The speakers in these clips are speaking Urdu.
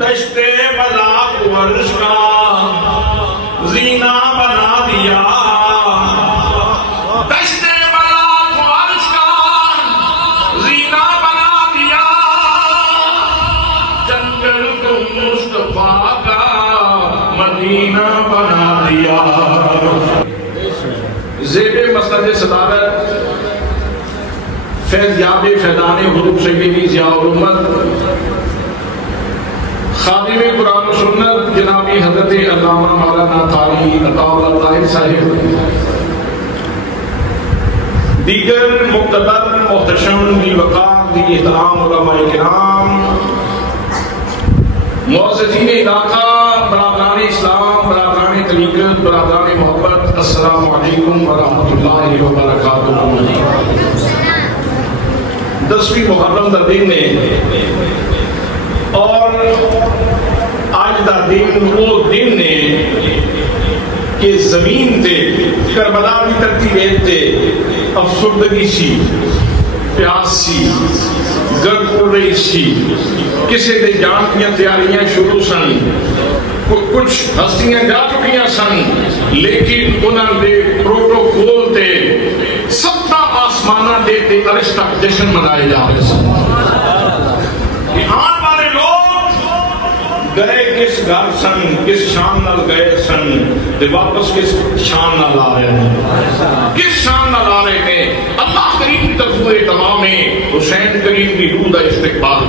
دشت بلا کو عرش کا زینہ بنا دیا، دشت بلا کو عرش کا زینہ بنا دیا، جنگل کو مصطفیٰ کا مدینہ بنا دیا۔ زیب مسند صدارت فیضیاب فیضان حضور سیدی ضیاء الامت خادم قرآن و سنت جنابی حضرت علامہ مولانا قاری عطا اللہ طاہر صاحب، دیگر مقتدر محتشم دی وقار دی احترام علماء کرام، معززین علاقہ، برادران اسلام، برادران طریقت، برادران محبت، السلام علیکم ورحمۃ اللہ وبرکاتہ۔ 10ویں محرم دا دن نے اور آج دا دن وہ دن نے کہ زمین تے کربلا بھی ترتی ریت تے افسردگی سی، پیاس سی، گرد پڑ رہی سی، کسی دے جان کیاں تیاریاں شروع سن، کچھ ہستیاں جا چکیاں سن، لیکن انہوں نے پروٹوکول تے ستا آسمانہ دے عرش تک جشن منائے جا رہے سن۔ آن والے لوگ گئے کس گھر سن، کس شان نال گئے سن، تے واپس کس شان نال آ رہے ہیں، کس شان نال آ رہے ہیں۔ اللہ کریم کی طرف تمام حسین کریم کی روح دا استقبال،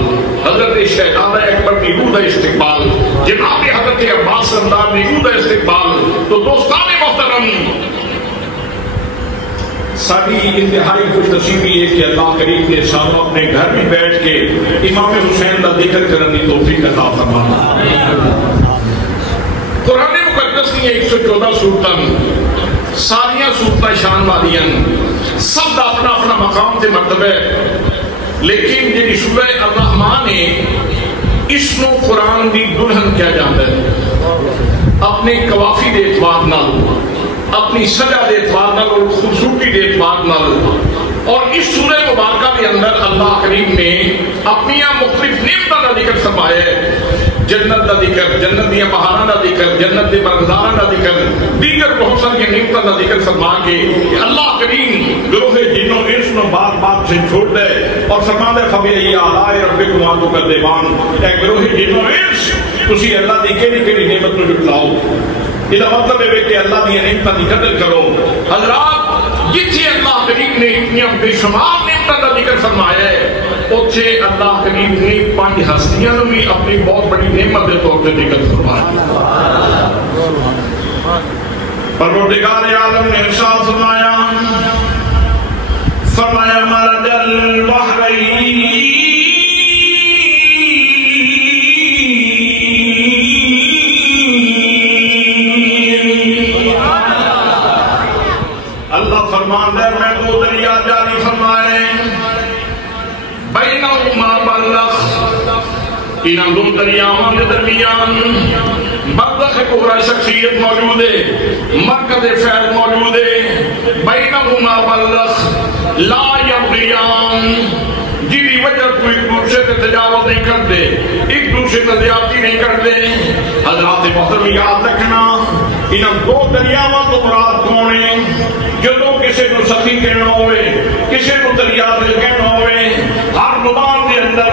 حضرت شہزادہ اکبر کی روح دا استقبال، جناب حضرت عباس سردار کی روح دا استقبال۔ تو دوستان محترم، ساری انتہائی خوش نصیبی ہے کہ اللہ کریم نے ساتھ اپنے گھر میں بیٹھ کے امام حسین کا ذکر کرنے کی توفیق عطا فرمایا۔ قرآن مقدس کی 114 سورتاں، ساریاں سورتاں شان والیاں، سب کا اپنا اپنا مقام تے مرتبہ ہے، لیکن جی سورہ الرحمن ہے اس نو قرآن دی دلہن کیا جاتا ہے، اپنے قوافی دے اعتبار نال، اپنی سجا دے اعتبار نال اور خوبصورتی دے اعتبار نال۔ اور اس سورہ مبارکہ کے اندر اللہ کریم نے اپنی مختلف نعمتوں کا ذکر فرمایا ہے، جنت کا ذکر، جنت دیا بہاراں کا ذکر، جنت دے برگزاراں کا ذکر، دیگر بہت ساری نعمتوں کا ذکر فرما کے اللہ کریم گروہ جنوں انس نو بات بات سے چھوڑ دے اور فرما دے فبأي آلاء ربكما تكذبان، اے گروہ جنوں انس تسی اللہ دی کیڑی کیڑی نعمت نو جھٹلاؤ۔ یہ مطلب ہے کہ اللہ دی نعمتوں کی قدر کرو۔ حضرات، جتھے اللہ کریم نے اتنی بے شمار نعمتوں کا ذکر فرمایا ہے، اتھے اللہ کریم نے 5 ہستیاں نو بھی اپنی بہت بڑی نعمت کے طور پہ ذکر فرمایا۔ پروردگار عالم نے ارشاد فرمایا، مرج البحرین فرمان ہے میں 2 دریا جاری فرمائے، بینہما برزخ، ان 2 دریاؤں کے درمیان برزخ کبریٰ شخصیت موجود ہے، مرکز فیض موجود ہے، بینہما برزخ لا یبغیان، جی وجہ کو ایک دوسرے سے تجاوز نہیں کرتے، ایک دوسرے سے زیادتی نہیں کرتے۔ حضرات محترم یاد رکھنا، ان 2 دریاواں تو مراد کون ہے؟ جدوں کسی کو سخی کہنا ہوئے، کسی کو دریا دل کہنا ہوئے، ہر زبان کے اندر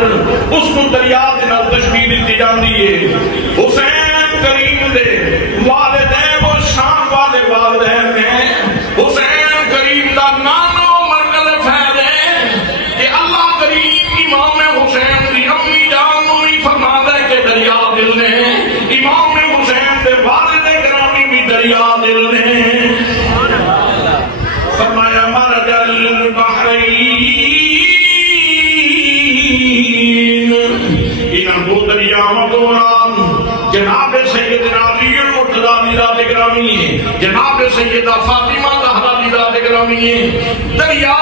اس کو دریا دے نال تشبیہ دی جاتی ہے۔ حسین کریم دے والدین وہ شان والے والدین ہیں، حسین کریم دا نام و مرکز فیض ہے کہ اللہ کریم امام حسین دی امی جان نو بھی فرماتا ہے کہ دریا دل نے، امام حسین دے والد گرامی بھی دریا دل نے۔ فرمایا مرج البحرین، ان 2 دریاؤں دوران جناب سیدنا علی مرتضی ذات گرامی ہے، جناب سیدہ فاطمہ زہرا ذات گرامی ہے، دریا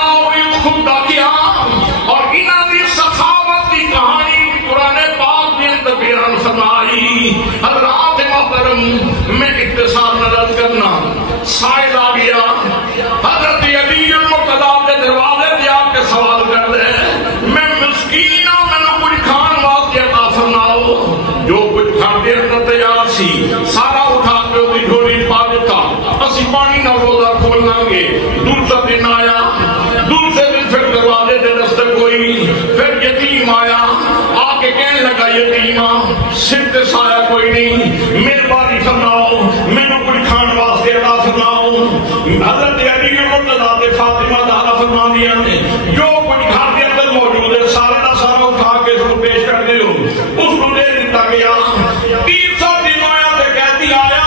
خدا کیا اور انہوں نے سخاوت کی کہانی قرآن پاک کے اندر بیان فرمائی۔ حضرات محترم، میں اختصار نظر کرنا، سائل آ گیا، حضرت علی المرتضی کے دروازے پہ آپ کے سوال کر دے، میں مسکین ہوں، میں نے کچھ کھان واسطے عطا فرماؤ۔ جو یتیم آیا آ کے کہنے لگا یتیما سر تے سایہ کوئی نہیں مہربانی فرماؤ مینوں کچھ کھان واسطے عطا فرماؤ حضرت علی کے مرتضیٰ تے فاطمہ زہرا فرما دیا جو کچھ گھر کے اندر موجود ہے سارا کا سارا اٹھا کے اس کو پیش کر دے اس کو دے دیتا گیا 300 دن آیا تے قیدی آیا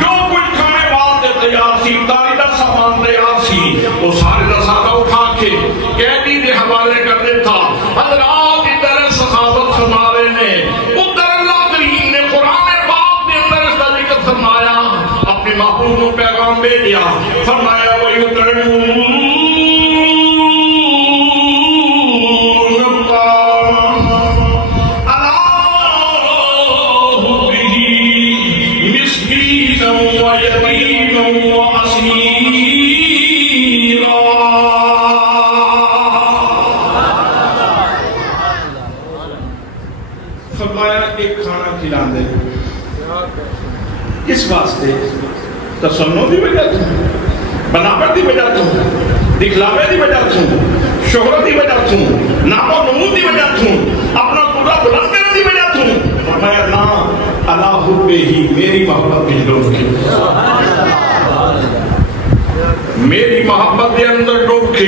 جو کچھ کھانے واسطے تیار سی داری دا سامان تیار سی وہ سارے دا سارا اٹھا کے قیدی دے حوالے کر دیتا حضرات کی طرح صحابت فرما رہے نے ادھر اللہ کریم نے قرآن پاک کے اندر اس کا ذکر فرمایا اپنے محبوب کو پیغام دے دیا فرمایا وَيُطْعِمُونَ کس واسطے تصنع دی وجہ تو بناوٹ دی وجہ تو دکھلاوے دی وجہ تو شہرت دی وجہ تو نام و نمود دی وجہ تو اپنا قدرہ بلند کرنے دی وجہ تو فرمایا نا اللہ حبے ہی میری محبت کی ڈوب کے میری محبت کے اندر ڈوب کے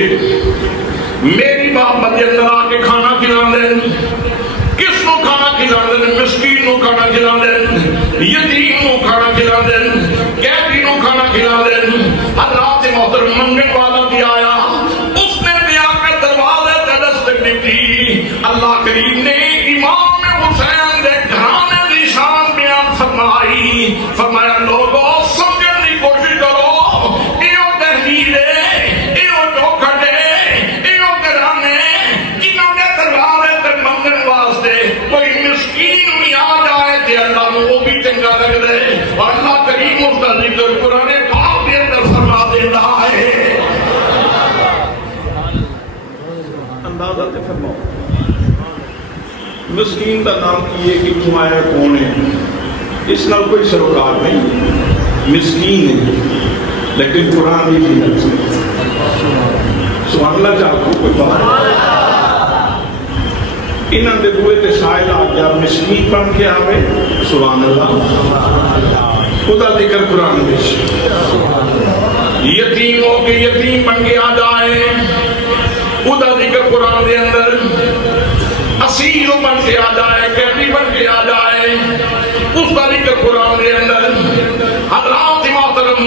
میری محبت کے اندر آ کے کھانا کھلا دیں کس کو کھانا کھلا دیں مسکین کو کھانا کھلا دیں یتیم کو کھانا کھلا دیں قیدی کو کھانا کھلا دیں حضرات محترم منگن والا بھی آیا اس نے بھی آ کے دروازے تے دستک دیتی اللہ کریم نے امام حسین دے گھرانے دی شان بیان فرمائی فرمایا لوگوں سمجھنے کی کوشش کرو ایو تحریر ایو چوکھٹ ایو گھرانے جنہوں نے دروازے تے منگن واسطے کوئی مسکین بھی آ جائے تے اللہ وہ بھی چنگا لگ رہے اور اللہ کریم اس کا ذکر قرآن پاک کے اندر فرما دیتا ہے اندازہ تے فرماؤ مسکین کا نام کیے کہ تمہارا کون ہے اس نال کوئی سروکار نہیں مسکین ہے لیکن قرآن بھی نہیں سبحان اللہ چاہتا کوئی بات انہاں دے بوئے تے سائل آ گیا مسکین بن کے آوے سبحان اللہ خدا ذکر قرآن میں یتیم ہو کے یتیم بن کے آ جائے خدا ذکر قرآن دے اندر اسیر بن کے آ جائے قیدی بن کے آ جائے اس کا ذکر قرآن دے اندر حضرات محترم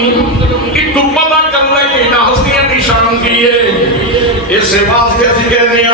کہ تو پتہ کر لے کہ نہ ہستیاں کی شان کی ہے اس سے واسطے اسی کہہ دیا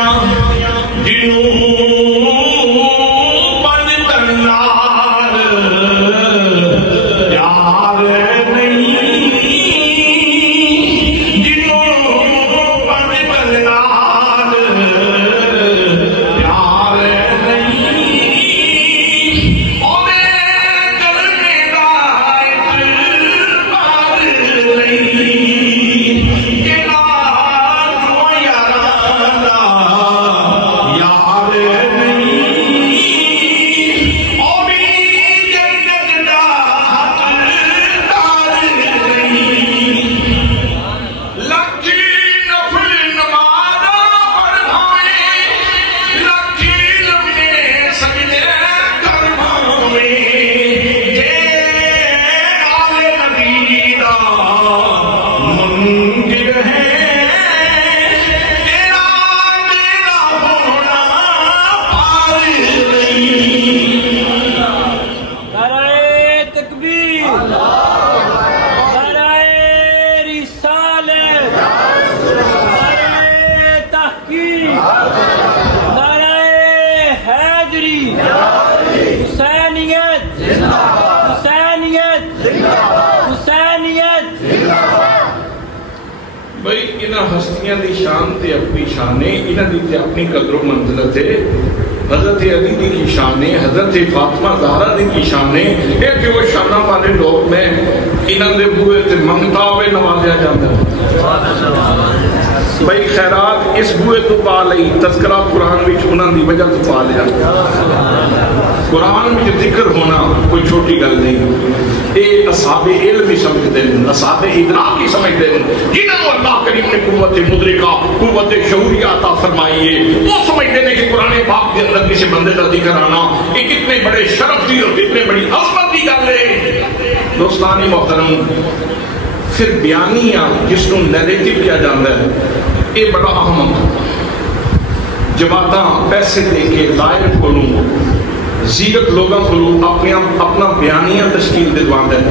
جنوں ہستیاں دی شان تے اپنی شانے انہاں دی تے اپنی قدر و منزلت ہے حضرت علی دی کی شانے حضرت فاطمہ زہرا دی کی شانے اے کہ وہ شانہ والے لوگ میں انہاں دے بوئے تے منگتا ہوئے نوازیا جاتا ہے بھائی خیرات اس بوئے تو پا لئی تذکرہ قرآن وچ انہاں دی وجہ تو پا لیا. قرآن وچ ذکر ہونا کوئی چھوٹی گل نہیں. اے اصحاب علم ہی سمجھتے ہیں, اصحاب ادراک ہی سمجھتے ہیں, جنہوں نے اللہ کریم نے قوت مدرکہ قوت شعوریہ عطا فرمائی ہے, وہ سمجھتے ہیں کہ قرآن پاک کے اندر کسی بندے کا ذکر آنا یہ کتنے بڑے شرف کی اور کتنے بڑی عظمت کی گل ہے. دوستانی محترم, پھر بیانیہ جس کو نیریٹو کیا جاتا ہے یہ بڑا اہم ہے. جماعتاں پیسے دے کے لائق کھولوں زیرت لوگوں کو اپنا بیانیہ تشکیل دلوا دیں.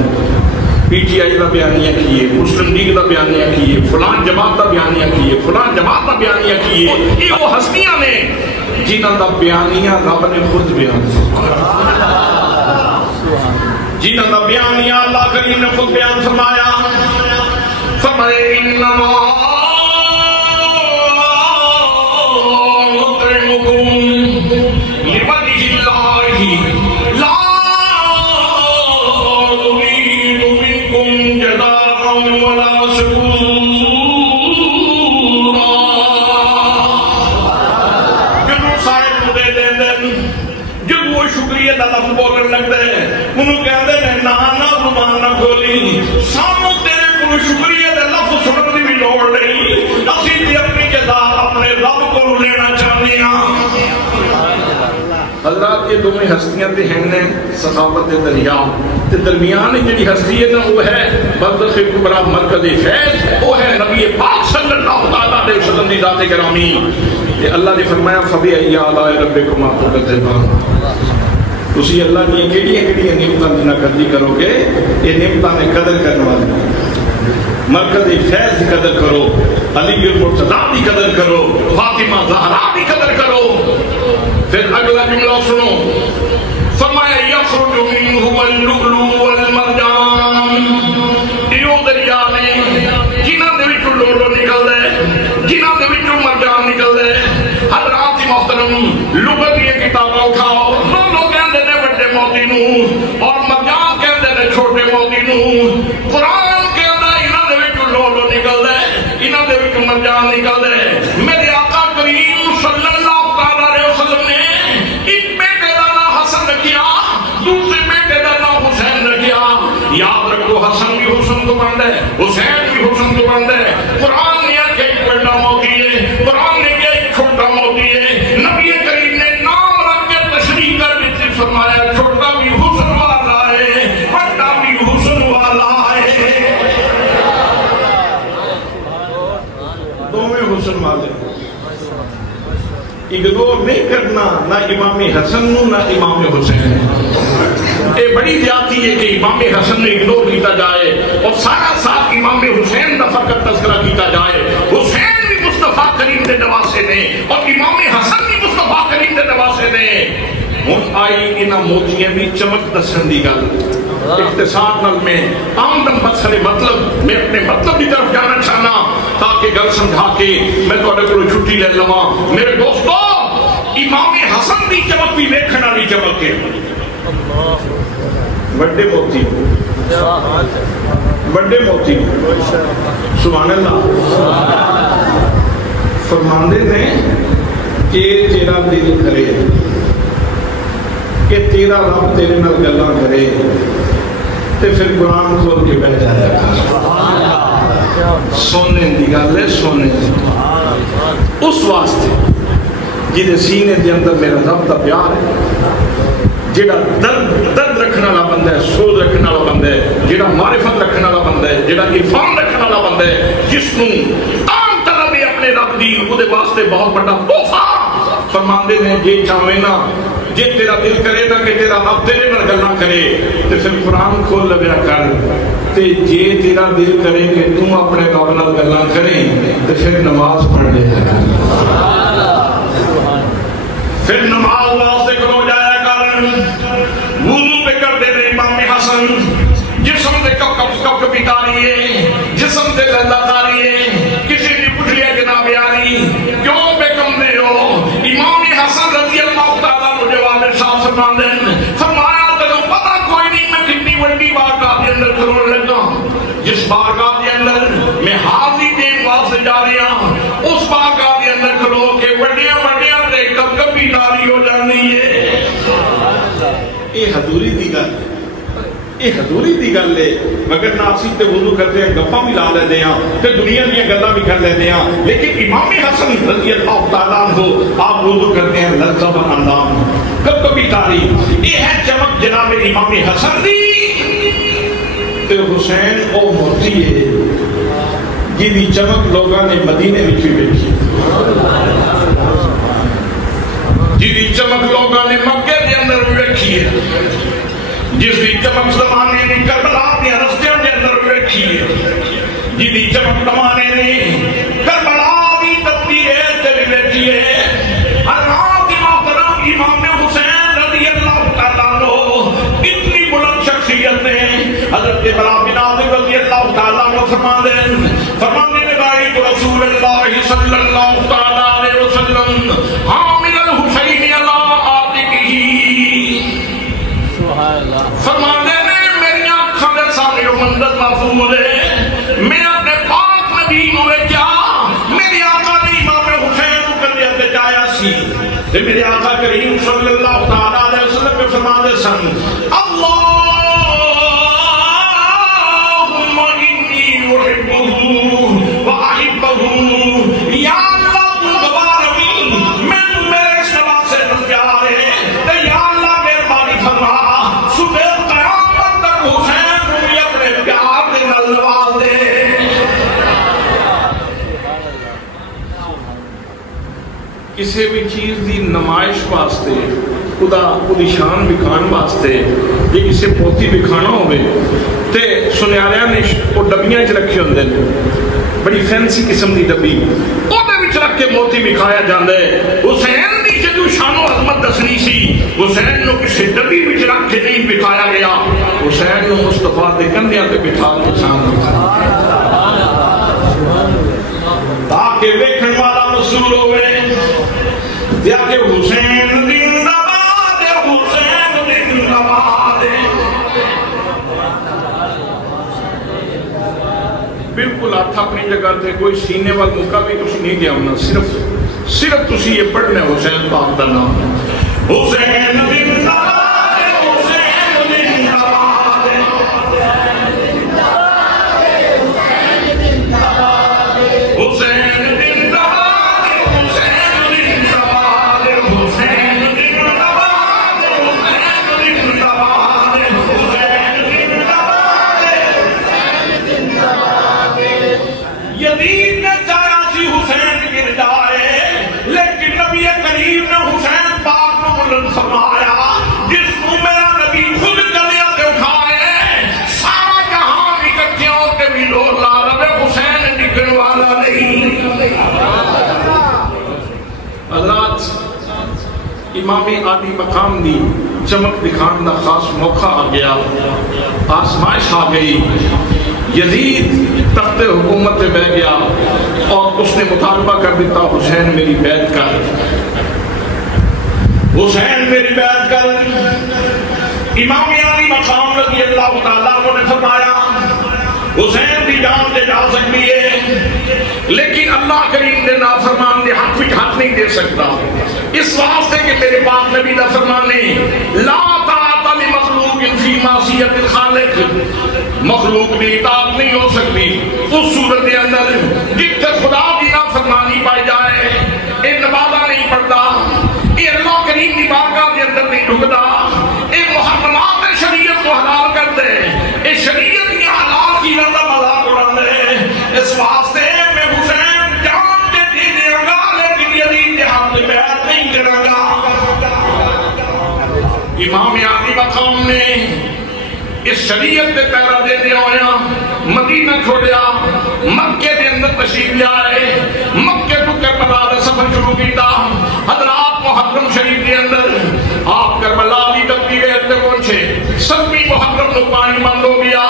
پی ٹی آئی کا بیانیہ کیے, مسلم لیگ کا بیانیہ کیے, فلان جماعت کا بیانیہ کیے, فلان جماعت کا بیانیہ کیے. یہ وہ ہستیاں نے جنہاں کا بیانیہ رب نے خود بیان فرمایا, جنہاں کا بیانیہ اللہ کریم نے خود بیان فرمایا. فرمائے انما بولن لگتا ہے انہوں کہتے ہیں نانا زبان نہ کھولی, سانو تیرے کو شکریہ دے لفظ سننے کی بھی لوڑ نہیں, اسی بھی اپنی جزا اپنے رب کو لینا چاہتے ہیں. حضرات یہ دونوں ہستیاں تے ہیں سخاوت دریا تے درمیان جڑی ہستی ہے نا وہ ہے برزخ کبریٰ مرکز فیض, وہ ہے نبی پاک صلی اللہ علیہ وسلم دی ذات گرامی. یہ اللہ نے فرمایا فبأي آلاء ربكما تكذبان. تسی اللہ کی کیڑیاں کیڑیاں نعمتاں دی ناقدری کرو گے, یہ نعمتاں نے قدر کرنے والی. مرکز فیض کی قدر کرو, علی المرتضیٰ کی قدر کرو, فاطمہ زہرا کی قدر کرو. پھر اگلا جملہ سنو, فرمایا یخرج منہ اللؤلؤ والمرجان. یہ دریا نے جنہاں دے وچوں لولو نکل دے, جنہاں دے وچوں مرجان نکل دے. حضرات محترم, لغت یہ کتاباں اٹھاؤ, موتی نو اور مرجان کہندے نے چھوٹے موتی نو. قرآن کہندا انہاں دے وچوں لولو نکل دے, انہاں دے وچوں مرجان نکل دے. میرے آقا کریم صلی اللہ علیہ وسلم نے ایک بیٹے دا نام حسن رکھیا, دوسرے بیٹے دا نام حسین رکھیا. یاد رکھو حسن بھی حسن تو بندا ہے, حسین بھی حسن تو بندا ہے. قرآن نے کہ ایک بڑا موتی ہے, قرآن نے کہ ایک چھوٹا موتی ہے. نبی کریم نے نام رکھ کے تشریح کر دیتی, فرمایا چھوٹا بھی حسن والا ہے, بڑا بھی حسن والا ہے. دونوں حسن والے. اگنور نہیں کرنا نہ امام حسن نو نہ امام حسین. یہ بڑی زیادتی ہے کہ امام حسن نے اگنور کیتا جائے اور سارا ساتھ امام حسین کا فقط تذکرہ کیتا جائے. حسین بھی مصطفیٰ کریم دے نواسے نے اور امام حسن بھی مصطفیٰ کریم دے نواسے نے. ہوں آئی انہاں موتیاں بھی چمک دسن دی گل. اختصار نال میں آمدن مسئلے مطلب میں اپنے مطلب کی طرف جانا چاہنا تاکہ گل سمجھا کے میں تھوڑے کو چھٹی لے لواں. میرے دوستو, امام حسن دی چمک بھی ویکھن والی چمک ہے. بڑے موتی, بڑے موتی, سبحان اللہ. فرماندے نے کہ تیرا دل کرے کہ تیرا رب تیرے نال گلاں کرے تے پھر قرآن کھول کے بیٹھ جایا کر. سونے دی گل ہے, سونے دی. اس واسطے جہدے سینے دے اندر میرا رب دا پیار ہے, جہاں درد رکھنے والا بندہ ہے, سوز رکھنے والا بندہ ہے, جہاں معرفت رکھنے والا بندہ ہے, جہاں عرفان رکھنے والا بندہ ہے, جس کو عام طلب ہے اپنے رب دی, وہ دے واسطے بہت بڑا تحفہ. فرماندے نے جے چاہے نا, جے تیرا دل کرے نا کہ تیرا رب تیرے نال گلاں کرے تے پھر قرآن کھول لیا کر, تے جے تیرا دل کرے کہ تم اپنے رب نال گلاں کرے تے پھر نماز پڑھ لیا کر. پھر نماز واسطے کھلو جایا کر. وضو پہ کر دے امام حسن, جسم دے کب کبھی تاریے, جسم دے لذت تاریے. کسی نے پوچھ لیا جناب یاری کیوں بے کم دے ہو؟ امام حسن رضی اللہ تعالیٰ نے جواب ارشاد فرماندے ہیں, فرمایا تجھے پتہ کوئی نہیں میں کتنی بڑی بارگاہ کے اندر کھلونے لگا, جس بارگاہ کے اندر میں حاضری دین واسطے جا رہا ہوں حضوری دی گل یہ حضوری دی گل ہے مگر نہ اسی تے وضو کرتے ہیں گپاں بھی لا لیندے ہیں تے دنیا دیاں گلاں بھی کر لیندے ہیں لیکن امام حسن رضی اللہ تعالیٰ عنہ آپ وضو کرتے ہیں لذب اندام کب کبھی تاریخ یہ ہے چمک جناب امام حسن دی تے حسین او موتی ہے جی چمک لوگوں نے مدینے میں بھی دیکھی جی چمک لوگوں نے مکے کے اندر بھی دیکھی ہے جس کی چمک زمانے نے کربلا کے رستوں کے اندر بھی دیکھی ہے جی چمک زمانے نے کربلا کی تدبیر سے بھی دیکھی ہے اللہ کی محترم امام حسین رضی اللہ تعالیٰ عنہ اتنی بلند شخصیت نے حضرت براء بن عازب رضی اللہ تعالیٰ عنہ فرمانے میں رأیت رسول اللہ صلی اللہ تعالیٰ علیہ وسلم حامل الحسین علی عاتقہ فرمانے میں میری آنکھوں کے سامنے وہ منظر محفوظ ہے میں اپنے پاک نبی ہوئے کیا میری آقا نے امام حسین کو کر دیا جایا سی میرے آقا کریم صلی اللہ تعالیٰ علیہ وسلم میں فرمانے سن اللہ یا اللہ تو گوار امین میں میرے اس نواز سے پیار ہے تو یا اللہ مہربانی فرما صبح قیامت تک حسین کو بھی اپنے پیار کے نال نواز دے کسی بھی چیز دی نمائش واسطے خدا خودی شان بکھان واسطے یہ کسی موتی بکھانا ہوئے تے سنیاریاں نے وہ ڈبیاں چ رکھے ہوندے بڑی فینسی قسم دی ڈبی اوہدے وچ رکھ کے موتی بکھایا جاندا ہے حسین دی جو شان و عظمت دسنی سی حسین نو کسی ڈبی وچ رکھ کے نہیں بکھایا گیا حسین نو مصطفیٰ دے کندھیاں تے بٹھا کے شان تاکہ ویکھن والا مسرور ہوئے یا کہ حسین زندہ باد حسین زندہ باد بالکل ہاتھ اپنی جگہ تھے کوئی سینے وال موقع بھی تسی نہیں دیا ہونا صرف تسی یہ پڑھنا ہے حسین پاک دا نام حسین زندہ باد حسین زندہ باد حسین یزید نے چاہیا سی حسین گر جائے لیکن نبی کریم نے حسین پاک کو بلند فرمایا جس کو میرا نبی خود جلیا کے اٹھائے سارا جہان اکٹھے ہو کے بھی لوگ لا رہے حسین نکل والا نہیں حضرات امام عالی مقام دی چمک دکھان دا خاص موقع آ گیا آسمائش آ گئی یزید تخت حکومت پہ بہ گیا اور اس نے مطالبہ کر دیتا حسین میری بیعت کر حسین میری بیعت کر امام علی مقام رضی اللہ تعالیٰ عنہ نے فرمایا حسین دی جان دے جا سکتی ہے لیکن اللہ کریم دے نافرمان دے حق وچ ہاتھ نہیں دے سکتا اس واسطے کہ میرے پاک نبی دا فرمان ہے لا طاعت لمخلوق فی معصیت الخالق مخلوق کی اطاعت نہیں ہو سکتی اس صورت کے اندر جتنے خدا کی نافرمانی پائی جائے یہ نمازہ نہیں پڑھتا یہ اللہ کریم کی بارگاہ کے اندر نہیں ڈھکتا یہ محرمات شریعت کو حلال کر دے یہ شریعت کی حلال کی رضا مذاق اڑا دے اس واسطے میں حسین جان کے دے دیا گا لیکن یزید کے ہاتھ میں بیعت نہیں کرے گا امام علی مقام نے اس شریعت پہ پیرا دے دیا ہویا مدینہ چھوڑیا مکے دے اندر تشریف لے آئے مکے تو کربلا دا سفر شروع کیتا حضرات محرم شریف کے اندر آپ کربلا دی تقدیر تے پہنچے سبھی محرم نو پانی بند ہو گیا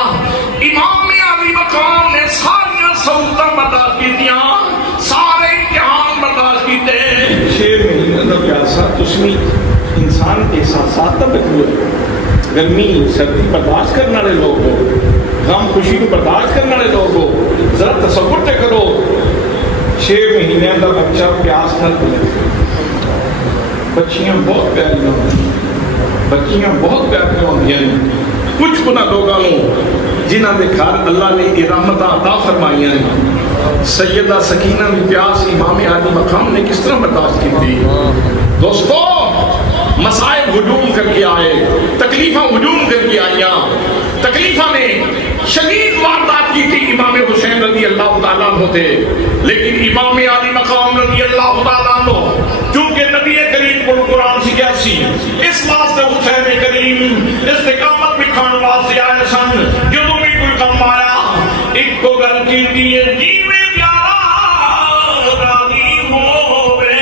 امام علی مقام نے ساری سہولتاں برداشت کیتیاں سارے امتحان برداشت کیتے 6 مہینے دا پیاسا تسمی انسان کے احساسات تک گرمی سردی برداشت کرنے والے لوگ ہو غم خوشی کو برداشت کرنے والے لوگ ہو ذرا تصور تے کرو 6 مہینے کا بچہ پیاس نہ پی بچیاں بہت پیاریاں بچیاں بہت پیار ہوندی ہیں کچھ انہاں لوگاں جنہاں دے گھر اللہ نے رحمت عطا فرمائیاں سیدہ سکینہ بھی پیاس امام عالی مقام نے کس طرح برداشت کی تھی دوستو مسائل ہجوم کر کے آئے تکلیفاں ہجوم کر کے آئیاں تکلیفاں نے شدید واردات کی تھی امام حسین رضی اللہ تعالیٰ عنہ تھے لیکن امام عالی مقام رضی اللہ تعالیٰ عنہ چونکہ نبی کریم کو قرآن سی کیسی اس واسطے حسین کریم استقامت میں کھان واسطے آئے سن جو تمہیں کوئی کم آیا ایک کو گل کی دیئے جی میں پیارا راضی ہوئے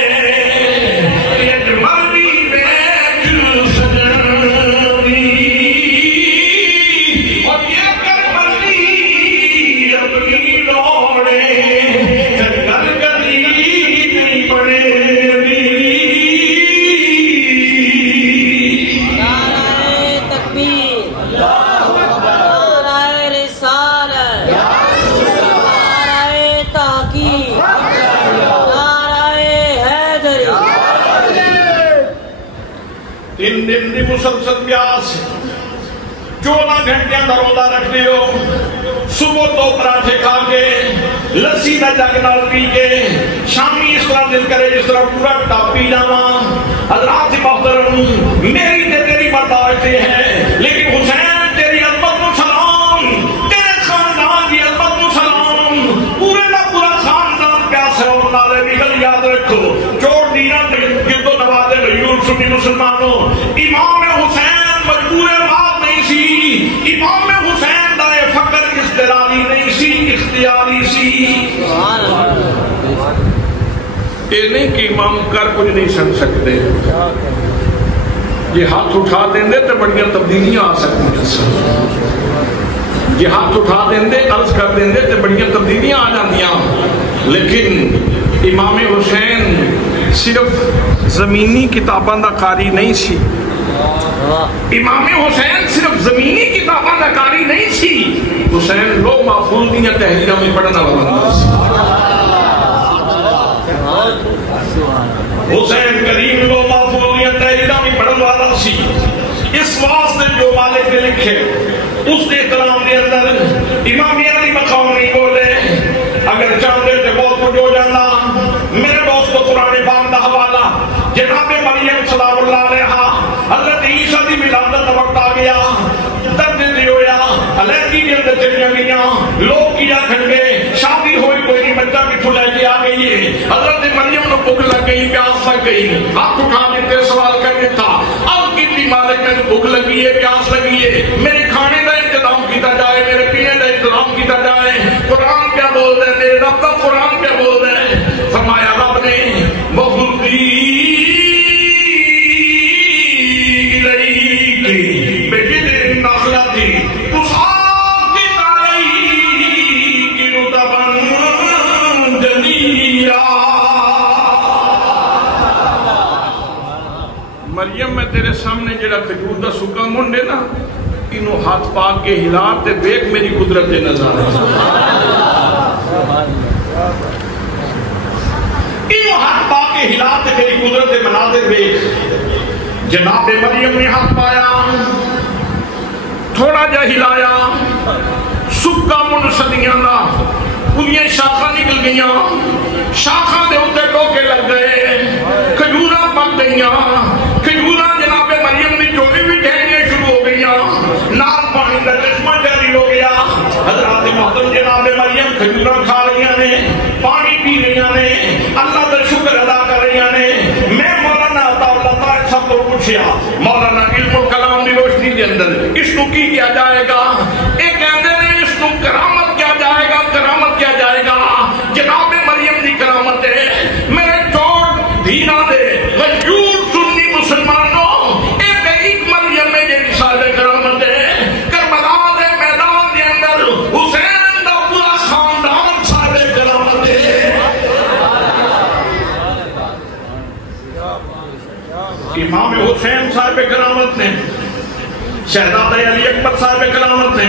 ایک مرضی میں جو سجنی اور یہ کر مرضی اپنی لوڑے گل کری نہیں پڑے دن دی مسلسل پیاس 14 گھنٹے روزہ رکھتے ہو صبح تو پراٹھے کھا کے لسی کا جگ نال پی کے شامی اس طرح دل کرے جس طرح پورا ٹاپ پی جاواں حضرات محترم میری تے تیری برداشت ہے لیکن حسین تیری عظمت کو سلام تیرے خاندان کی عظمت کو سلام پورے کا پورا خاندان پیاس ہے اور نالے بھی گل یاد رکھو چوڑ دینا گردو نوازے غیور سنی مسلمانوں امام حسین مجبور بات نہیں سی امام حسین دا فقر اضطراری نہیں سی اختیاری سی یہ نہیں کہ امام کر کچھ نہیں سن سکتے یہ ہاتھ اٹھا دیں دے تو بڑیاں تبدیلیاں آ سکتی ہیں یہ ہاتھ اٹھا دیں دے عرض کر دیں دے تو بڑیاں تبدیلیاں آ جاندیاں لیکن امام حسین صرف زمینی کتاباں دا قاری نہیں سی امام حسین صرف زمینی کتاباں دا قاری نہیں سی حسین لو محفوظ دیاں تحریرہ میں پڑھنا والا حسین کریم لو محفوظ دیاں تحریرہ میں پڑھنا والا سی اس واسطے جو مالک نے لکھے اس کے کلام کے اندر امام علی مقام نہیں بولے اگر چاہتے تھے بہت کچھ ہو جانا میرے دوست کو قرآن پاک کا حوالہ جناب مریم سلام اللہ علیہ حضرت عیسیٰ دی ولادت وقت آ گیا درد دی ہویا علیحدگی کے اندر چلیاں گئیاں لوگ کیا کھنگے شادی ہوئی کوئی نہیں بچہ کتھوں لے کے آ گئی ہے حضرت مریم نے بھوک لگ گئی پیاس لگ گئی ہاتھ اٹھا دیتے سوال کر دیتا اب کتنی مالک میں بھوک لگی ہے پیاس لگی ہے میرے کھانے کا انتظام کیتا جائے میرے پینے کا انتظام کیتا جائے قرآن کیا بول رہے میرے رب کا قرآن کیا بول رہے فرمایا رب نے مفردی مریم میں تیرے سامنے جڑا کھجور دا سکا منڈے نا انہوں ہاتھ پاک کے ہلار تے بیک میری قدرت دے نظارے انہوں ہاتھ پاک کے ہلار تے میری قدرت دے مناظر بیک جناب مریم نے ہاتھ پایا تھوڑا جا ہلایا سکا منڈ صدیاں دا انہیں شاخہ نکل گئیاں شاخہ دے ہوتے ٹوکے لگ گئے کھجورہ پک گئیاں کھجورہ جناب مریم نے چولی بھی ٹھہرنے شروع ہو گئیاں نال پانی کا چشمہ جاری ہو گیا حضرات محترم جناب مریم کھجورہ کھا رہی نے پانی پی رہی نے اللہ کا شکر ادا کر رہی نے میں مولانا عطا اللہ تعالی سب کو پوچھیا مولانا علم الکلام دی روشنی کے اندر اس کو کی کیا جائے گا ایک کہتے ہیں اس کو کرامت کیا جائے گا کرامت کیا جائے گا جناب مریم دی کرامت ہے میرے چوٹ دھینا دے غیور سنی مسلمانوں ایک مریم میں جیسے صاحب کرامت ہے کربلا دے میدان کے اندر حسین دا پورا خاندان صاحب کرامت ہے امام حسین صاحب کرامت نے شہزادہ علی اکبر صاحب کرامت نے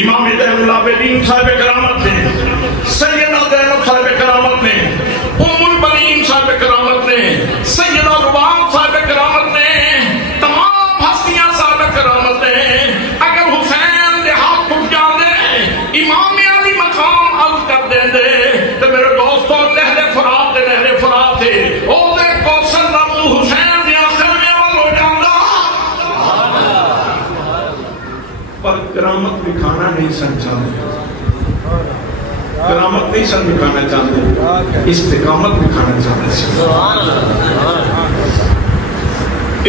امام زین العابدین صاحب کرامت نے سیدہ زینب صاحب کرامت نے ام البنین صاحب کرامت نے سیدہ رباب صاحب کرامت نے تمام پر کرامت دکھانا نہیں سن چاہتے، کرامت نہیں سن دکھانا چاہتے، استقامت دکھانا چاہتے۔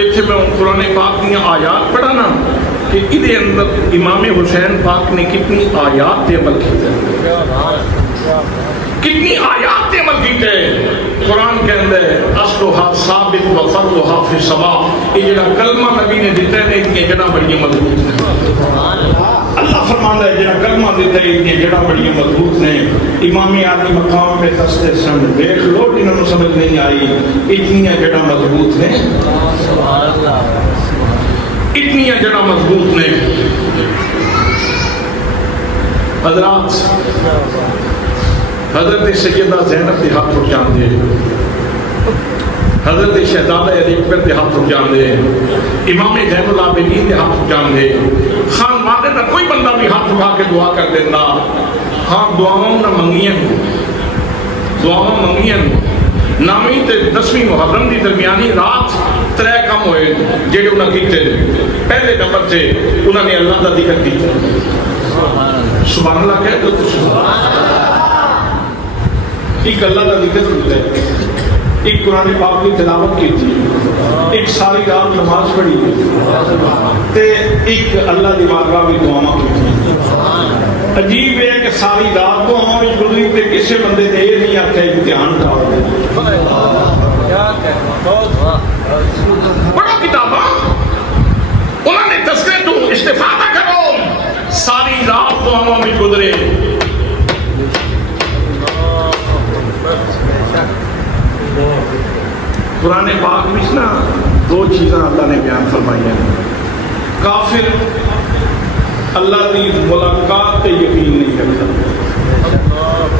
اتنے میں قرآن پاک کی آیات پڑھا نا کہ ادھے اندر امام حسین پاک نے کتنی آیات تے عمل کیتے، کتنی آیات تے عمل کیتے۔ قرآن کے اندر اصلها ثابت و فرضها فی السماء، یہ جڑا کلمہ نبی نے دیتا ہے اتنی جڑا بڑی مضبوط ہے۔ اللہ فرماندا ہے جڑا کلمہ دیتا ہے اتنی جڑا بڑی مضبوط نے۔ امام عالی مقام پہ دستے سن، دیکھ لو جنہوں نے سمجھ نہیں آئی اتنی جڑا مضبوط نے، اتنی جڑا مضبوط نے۔ حضرات حضرت سیدہ زینب دے ہاتھ رک جاندے، حضرت شہزادہ علی اکبر دے ہاتھ رک جاندے، امام زین العابدین دے ہاتھ رک جاندے، خان مادے دا کوئی بندہ بھی ہاتھ اٹھا کے دعا کر دینا۔ ہاں دعاؤں نہ منگیاں، دعاؤں منگیاں نامی تے 10ویں محرم دی درمیانی رات 3 کم ہوئے جڑے انہاں کیتے۔ پہلے نمبر تے انہاں نے اللہ دا ذکر کیتا، سبحان اللہ کہہ دو، سبحان اللہ، ایک اللہ کا ذکر ہوتا ہے، ایک قرآن پاک کی تلاوت کی تھی، ایک ساری رات نماز پڑھی تے ایک اللہ دی بارگاہ میں دعا کی تھی۔ عجیب ہے کہ ساری رات دعاؤں میں گزری تے کسی بندے نے یہ نہیں آخیا امتحان ڈال دے۔ پڑھو کتاباں، انہوں نے تذکرے تو استفادہ کرو، ساری رات دعاؤں میں گزرے۔ قرآن پاک میں نا 2 چیزاں اللہ نے بیان فرمائی ہیں۔ کافر اللہ کی ملاقات تے یقین نہیں کرتا،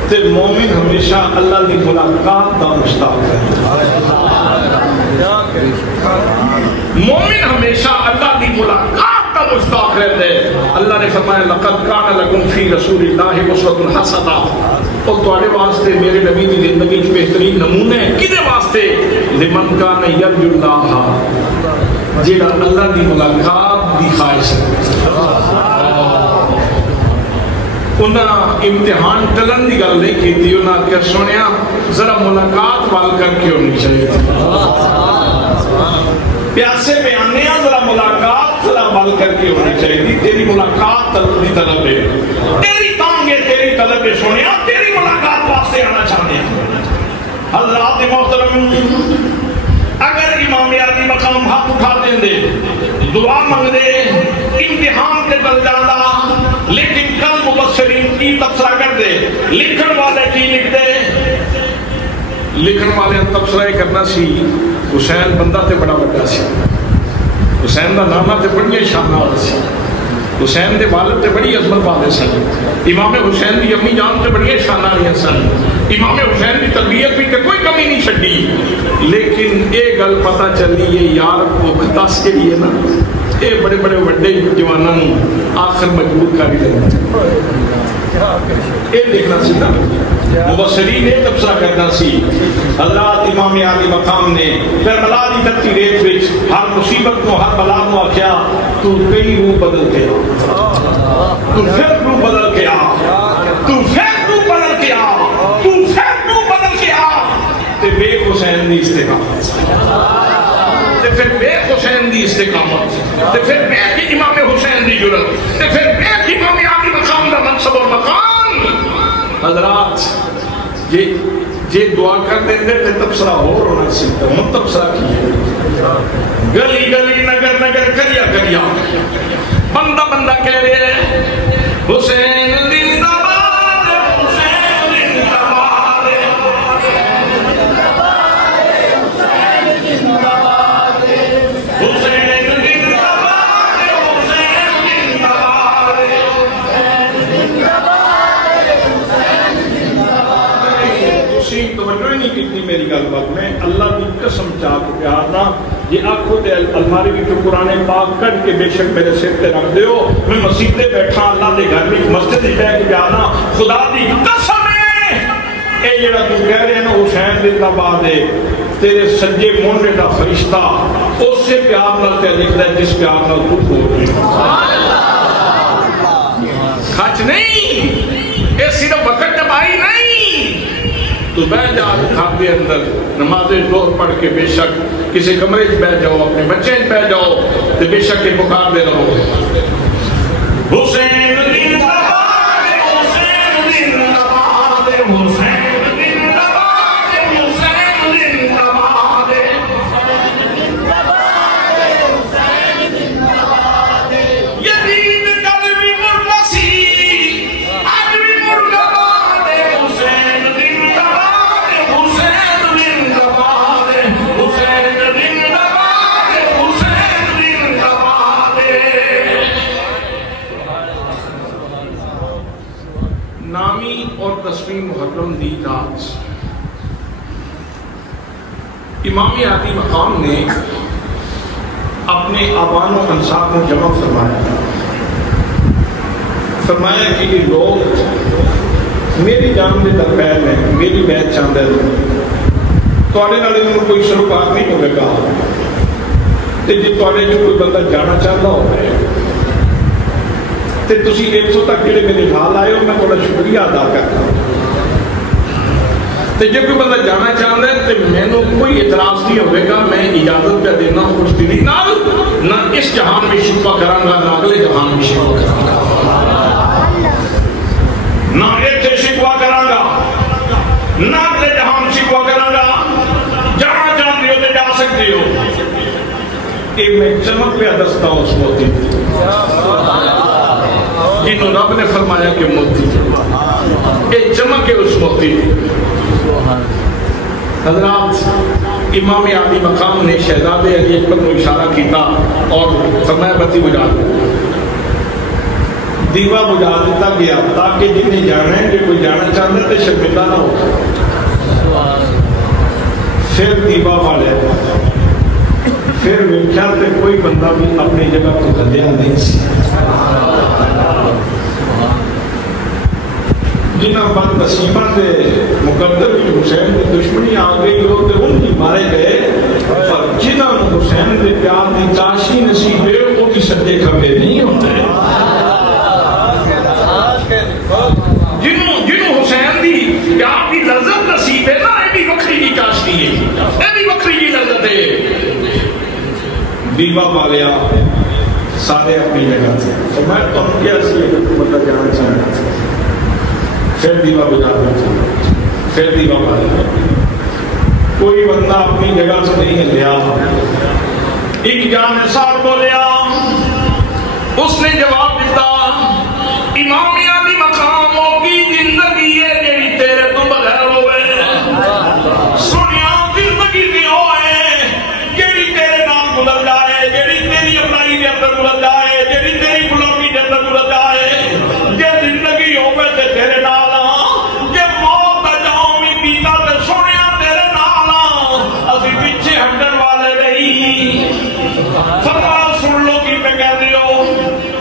تے مومن ہمیشہ اللہ کی ملاقات کا مشتاق ہے۔ مومن ہمیشہ اللہ کی ملاقات کا مشتاق رہتے ہیں۔ اللہ نے فرمایا لقد کان لکم فی رسول اللہ اسوۃ حسنہ، اور تواڈے واسطے میرے نبی کی زندگی وچ بہترین نمونے کدے واسطے؟ لمن کان یرجو اللہ، جڑا اللہ کی ملاقات دی خواہش ہے۔ انہاں امتحان ٹلن دی گل نہیں کیتی، انہاں آخیا سنیا ذرا ملاقات وال کر کے ہونی چاہیے، پیاسے پہ آنے ذرا ملاقات ذرا وال کر کے ہونی چاہیے۔ تیری ملاقات دی طلب ہے، تیری تانگ ہے، تیری طلب ہے، سنیا تیری ملاقات واسطے آنا چاہتے ہیں۔ حضرات محترم، اگر امام عالی مقام ہاتھ اٹھا دیں، دعا منگ دے، امتحان کے دل جانا، لیکن کل مبشرین کی تبصرہ کر دے، لکھن والے کی لکھ دے، لکھن والے تبصرہ کرنا سی حسین بندہ تے بڑا بڑا سی، حسین دا نامہ تے بڑی شان والا سی، حسین دے والد تے بڑی عظمت والے سن، امام حسین دی امی جان تے بڑی شان والی سن، امام حسین دی تربیت بھی تے کوئی کمی نہیں چھڈی، لیکن اے گل پتہ چلی یہ یار بھوک دس کے لیے نا اے بڑے بڑے وڈے جواناں آخر مجبور کر ہی لیں۔ اے دیکھنا سی نا مبشرین نے تبصرہ کرنا سی۔ حضرات امام عالی مقام نے کربلا دی تپتی ریت وچ ہر مصیبت کو ہر بلا کو آخیا تو کئی روح بدل کے تو پھر روح بدل کے آ، تو پھر روح بدل کے آ، تو پھر روح بدل کے آ، تے بے حسین دی استقامت، تے پھر بے حسین دی استقامت، تے پھر بے امام حسین دی جرأت، تے پھر بے امام عالی مقام دا منصب اور مقام۔ حضرات جے دعا کر دیں گے تو تبصرہ ہو رونا سکتا ہے، ہم تبصرہ کیے گلی گلی نگر نگر کریا کریا بندہ بندہ کہہ رہے ہیں حسین زندہ باد، حسین زندہ باد، حسین زندہ باد، حسین زندہ باد، حسین زندہ باد، زندہ باد۔ اسی توجہ نہیں کتنی میری گل بات میں اللہ کی قسم چاہ کے پیارنا یہ آنکھوں تے الماری کی قرآن پاک کر کے بے شک میرے سر تے رکھ دیو، میں مسجد تے بیٹھا اللہ دے گھر میں مسجد تے بیٹھ کے پیارنا خدا دی قسم ہے اے جڑا تو کہہ رہے ہیں نا حسین زندہ باد ہے، تیرے سجے مونڈے دا فرشتہ اس سے پیار نال تے لکھدا ہے جس پیار نال تو بول رہے ہیں۔ خچ نہیں، یہ صرف وقت ٹپائی نہیں، تو بہ جا گھر کے اندر نماز ظہر پڑھ کے بے شک کسی کمرے چ بہ جاؤ، اپنے بچے چ بہ جاؤ تو بے شک یہ پکار دے رہو حسین زندہ باد، حسین زندہ باد، حسین زندہ باد، حسین زندہ باد، یتیم کل بھی مردہ سی آج بھی مردہ باد، حسین زندہ باد، حسین زندہ باد، حسین زندہ باد، حسین زندہ باد۔ نامی اور تسلیم محرم دی رات امام عالی مقام نے اپنے آبان و انصاب کو جمع فرمایا کہ یہ لوگ میری جان کے درپیر میں میری بیعت چاہتے ہیں، تھوڑے نال انہوں کوئی سروکار نہیں ہوئے گا، جی تھوڑے جو کوئی بندہ جانا چاہتا ہوئے تو تسی اتوں تک جڑے میرے نال آئے ہو میں تھوڑا شکریہ ادا کرتا ہوں، تو جب کوئی بندہ جانا چاہتا ہے تو میں نے کوئی اعتراض نہیں ہوئے گا، میں اجازت پہ دینا خوش دلی نال، نہ اس جہان میں شکوہ کروں گا نہ اگلے جہان میں شکوہ کروں گا، نہ اتنے شکوہ کروں گا نہ اگلے جہان شکوہ کروں گا، جہاں چاہتے ہو تو جا سکتے ہو۔ کہ میں چمک پہ دستا ہوں اس موتی جنہوں رب نے فرمایا کہ موتی یہ چمک ہے اس موتی۔ حضرات امام عالی مقام نے شہزادے علی اکبر کو اشارہ کیتا اور فرمایا بتی بجھا دو، دیوا بجھا دیتا گیا تاکہ جنہیں جانا ہے کہ کوئی جانا چاہتا ہے تو شرمندہ نہ ہو۔ پھر دیوا والے پھر ویکھیا تے کوئی بندہ بھی اپنی جگہ کو گدیا نہیں سی، جنہاں بد نصیباں دے مقدر بھی حسین کی دشمنی آ گئی ہو تو ان کی مارے گئے، اور جنہاں حسین کے پیار کی چاشنی نصیب ہے وہ بھی سجے کھبے نہیں ہوتے، جنہوں حسین دی پیار کی لذت نصیب ہے نا، یہ بھی وکری کی چاشنی ہے، یہ بھی وکری کی لذت ہے۔ دیوا والیا سارے اپنی جگہ تھے، تو میں تو کیا سی بندہ جانا چاہتا پھر دیوا بجھا دیا، پھر دیوا والیا کوئی بندہ اپنی جگہ سے نہیں لیا، ایک جان صاحب بولیا، اس نے جواب دیتا امام عالی مقاموں کی زندگی ہے جیڑی تیرے تو بغیر ہوئے، سنیا زندگی کی ہوئے جیڑی تیرے نام گزر جائے، جیڑی تیری اپنائی کے اندر گزر جائے، جیڑی تیری غلامی کے اندر گزر جائے، جے زندگی ہوئے تے تیرے نال، جے موت دا جاؤں بھی پیتا تے سنیا تیرے نال، اسی پیچھے ہٹن والے نہیں۔ فرمایا سن لو کی میں کہہ دیو،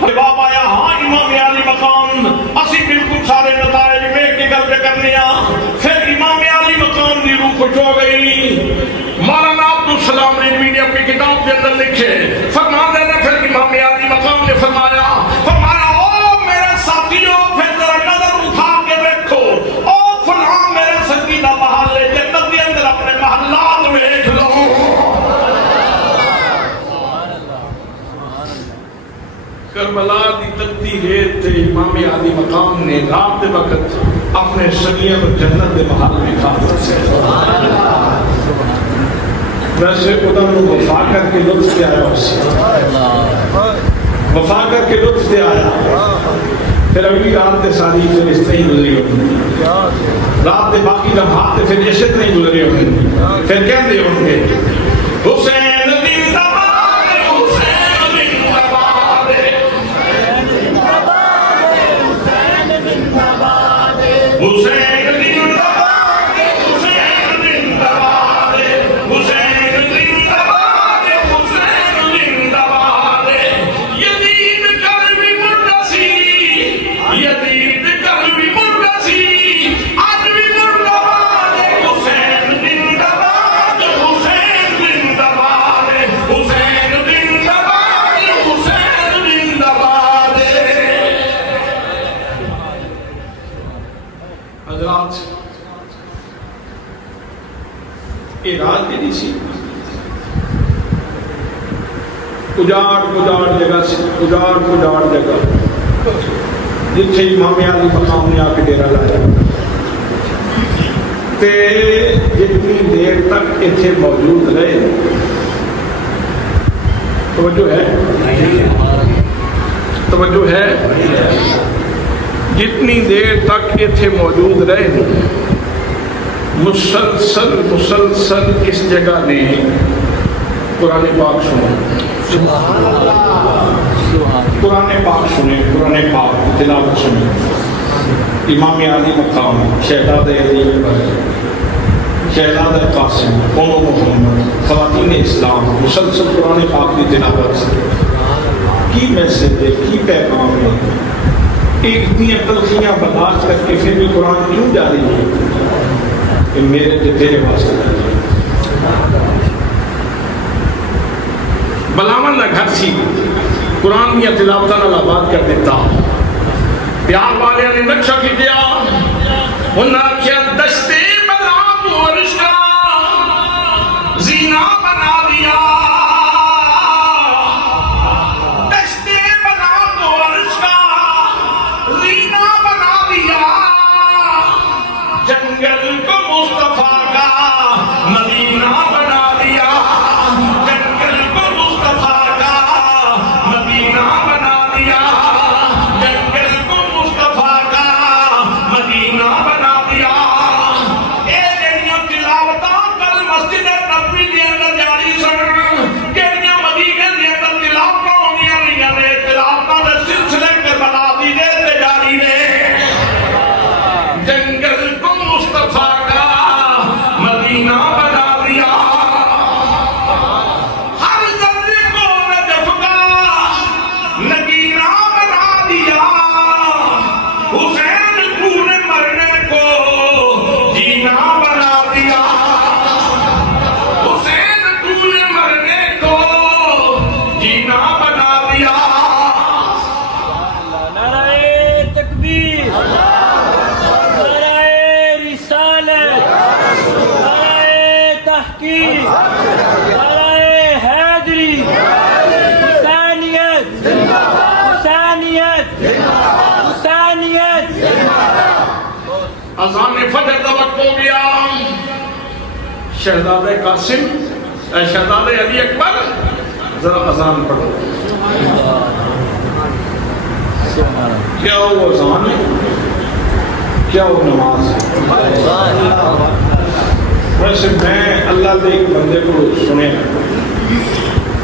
جواب آیا ہاں امام عالی مقام، اسی بالکل سارے نتائج میں کی گل پہ کرنے آ۔ پھر امام عالی مقام دی روح خوش ہو گئی۔ مولانا عبدالسلام ریڈوی نے اپنی کتاب کے اندر لکھے، فرما دینا پھر امام عالی مقام نے فرمایا او میرے ساتھیوں پھر ذرا نظر اٹھا کے دیکھو، او فلاں میرے سکینہ محلے جنت کے اندر اپنے محلات میں دیکھ لو۔ کربلا دی تتی ریت امام عالی مقام نے رات دے وقت اپنے سنگیاں کو جنت دے محل میں کھا سے ویسے ادھر نے وفا کر کے لطف دے آیا، اس وفا کر کے لطف دے آیا، پھر اگلی رات دے ساری پھر اس طرح ہی گزری ہوگی، رات دے باقی لمحات دے پھر اس طرح ہی گزری ہوگی، پھر کہہ دے ہوں گے حسین زندہ باد، حسین زندہ باد، حسین زندہ باد، حسین زندہ باد، حسین زندہ باد، حسین زندہ باد، حسین زندہ باد، یزید کل بھی مردہ سی، یزید کل بھی مردہ سی، آج بھی مردہ باد، حسین زندہ باد، حسین زندہ باد۔ اجاڑ جگہ سے اجاڑ جگہ جتھے امام علی مقام نے آ کے ڈیرا لایا تے جتنی دیر تک اتنے موجود رہے توجہ ہے جتنی دیر تک اتنے موجود رہے مسلسل اس جگہ نے قرآن پاک سنے قرآن پاک تلاوت سنے امام علی مقام شہزاد علی شہزاد قاسم محمد خواتین اسلام مسلسل قرآن پاک کی تلاوت سے کی میسج ہے کی پیغام ہے اتنی تلخیاں برداشت کر کے پھر بھی قرآن کیوں جاری ہے کہ میرے تیرے واسطے بلاون نہ گھر سی قرآن کی تلاوت نال آباد کر دیتا پیار والے نے نقشہ کیا انہاں کیا دشتے بنا تو رشتہ زینہ بنا دیا دشتے بنا تو رشتہ زینہ بنا دیا جنگل کو مصطفیٰ کا مدینہ بنا دیا جنگل کو مصطفیٰ کا مدینہ بنا دیا جنگل کو مصطفیٰ کا مدینہ بنا دیا اے جڑیاں تلاوتاں کل مسجد نبوی دے اندر جاری سن جڑیاں مدینے دے اندر تلاوتاں ہوندیاں رہیاں نے تلاوتاں دے سلسلے تے بنا دی دے تے جاری نے جنگل کو مصطفیٰ کا مدینہ بنا دیا ہر ذرے کو نجف کا نگینہ بنا دیا حسین پورے مرنے کو جینا بنا دیا حسین پورے مرنے کو جینا بنا دیا نعرہ تکبیر نعرہ رسالت نعرہ تحقیق نعرہ حیدری حسینیت حسینیت حسینیت اذان فجر کا وقت ہو گیا شہزاد قاسم شہزاد علی اکبر ذرا اذان پڑھو کیا وہ اذان ہے کیا وہ نماز ہے ویسے میں اللہ دے ایک بندے کو سنے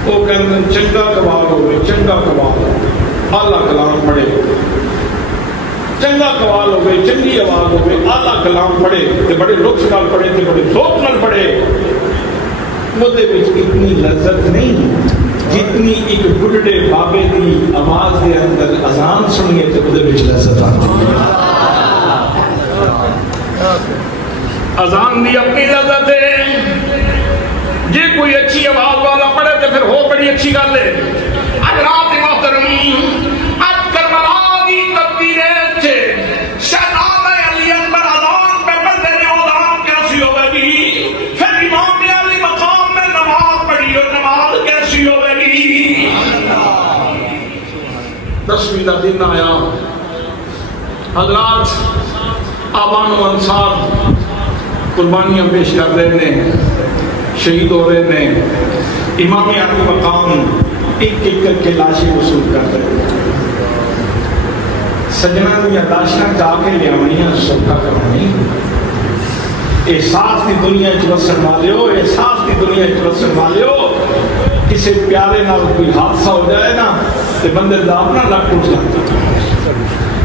وہ کہتے ہیں چنگا کباب ہوئے چنگا کباب اعلیٰ کلام پڑھے چنگا قوال ہو گئے چنگی آواز ہو گئے اعلیٰ کلام پڑھے تے بڑے لطف نال پڑھے تے بڑے ذوق نال پڑھے وہ دے وچ اتنی لذت نہیں جتنی ایک بڈھے بابے دی آواز دے اندر اذان سنیے تے وہ دے وچ لذت آتی ہے اذان دی اپنی لذت ہے جی کوئی اچھی آواز والا پڑھے تے پھر ہو بڑی اچھی گل ہے حضرات محترم اج کربلا دی تدبیر ہے شہزاد علی اکبر اذان پہ بندے نے اذان کیسی ہوے گی پھر امام علی مقام میں نماز پڑھی اور نماز کیسی ہوے گی 10ویں کا دن آیا حضرات آبان و انصار قربانیاں پیش کر رہے ہیں شہید ہو رہے ہیں امام علی مقام ایک ایک کر کے لاشیں وصول کر رہے ہیں سجنہ دیا لاشاں جا کے لیاونیاں سوکھا کرنی احساس کی دنیا چوسن والے ہو احساس کی دنیا چوسن والے ہو کسی پیارے نال کوئی حادثہ ہو جائے نا تو بندے دا اپنا لک ٹوٹ جاتا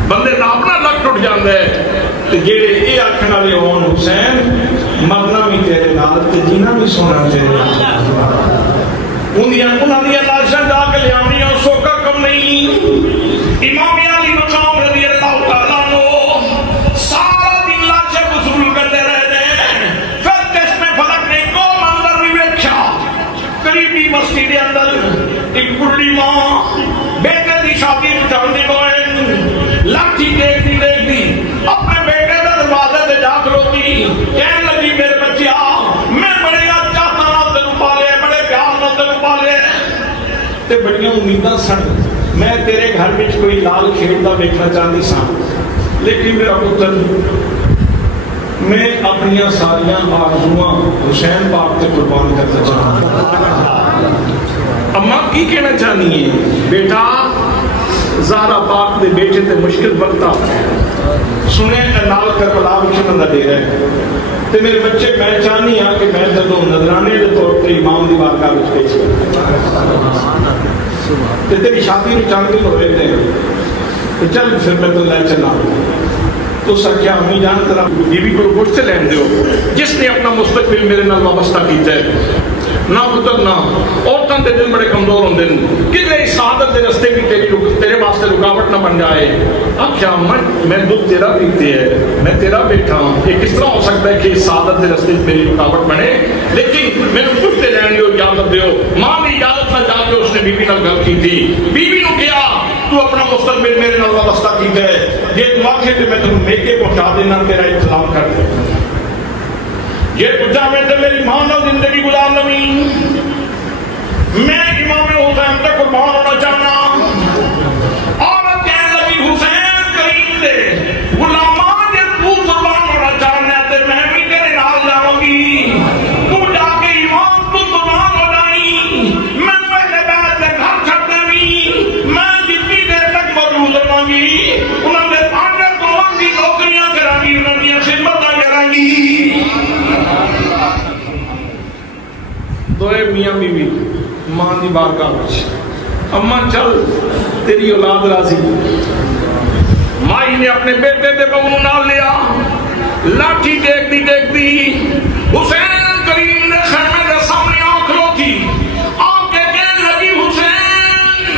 بندے دا اپنا لک ٹوٹ جاتا ہے تو جیڑے اے آکھن والے ہون حسین مرنا بھی تیرے نال تے جینا بھی سونا تیرے نال انہاں دی لاشاں جا کے لیاونیاں سوکھا کم نہیں امام علی مقام رضی اللہ تعالیٰ عنہ سارا دن لاشیں وصول کرتے رہتے پھر چشمے فلک نے کو منظر بھی ویکھیا قریبی مسجد کے اندر ایک بڑھی ماں بیٹے دی شادی چاہندی ہوئے لاٹھی دیکھتی اپنے بیٹے کے دروازے سے جا کھلوتی کہنے لگی میرے بچیا میں بڑے چاہتا نہ تینوں پالے بڑے پیار نہ تینوں پالے امیداں سن میں تیرے گھر میں کوئی لال کھیلتا دیکھنا چاہتی سا لیکن میرا پتر میں اپنی ساریاں آرزواں حسین پاک سے قربان کرنا چاہتا اماں کی کہنا چاہنی ہے بیٹا زہرا پاک دے بیٹے تے مشکل وقت آ سنیں نال کربلا وچ دا ڈیرا ہے تے میرے بچے میں چاہنی ہاں کہ میں جدوں نذرانے دے طور تے امام دی بارگاہ وچ پیش تے تیری شادی نوں چند دن ہوئے تے چل پھر میں تو لے چلا تو سر کیا امی جان تیرا بیوی کو گوشت سے لین دیو جس نے اپنا مستقبل میرے نال وابستہ کیتا ہے نہ پتر نہ عورتوں کے دل بڑے کمزور ہوندے ہیں کدھر سعادت دے رستے بھی تیرے واسطے رکاوٹ نہ بن جائے آخیا میں دودھ تیرا پیتے ہے میں تیرا بیٹھا ہوں یہ کس طرح ہو سکتا ہے کہ سعادت دے رستے میری رکاوٹ بنے لیکن میں نے کچھ دے لین دیو اجازت دیو ماں نے اجازت نہ جا کے اس نے بیوی نال گل کی تھی بیوی نو کیا تو اپنا مستقبل میرے نال وابستہ کیتا ہے یہ تو آخے کہ میں تمہیں میکے پہنچا دینا تیرا انتظام کر دے یہ پوچھا میں تے میری ماں نال زندگی گزار لویں میں امام حسین تک قربان ہونا چاہنا عورت کہنے لگی حسین کریم دے غلامان جے تو قربان ہونا چاہنا تے میں بھی تیرے نال جاؤں گی تو جا کے امام تو قربان ہو جائیں میں پہلے بیت دے گھر چھڈ دیویں میں جتنی دیر تک موجود رہاں گی انہاں دے پانڈے قوم دی نوکریاں کراں گی انہاں دی خدمتاں کراں گی دوئے میاں بیوی ماں دی بارگاہ وچ اماں چل تیری اولاد راضی مائی نے اپنے بیٹے دے بہو نال لیا لاٹھی دیکھ دی حسین کریم نے خیمے دے سامنے آنکھ لو تھی آنکھ کے کہنے لگی حسین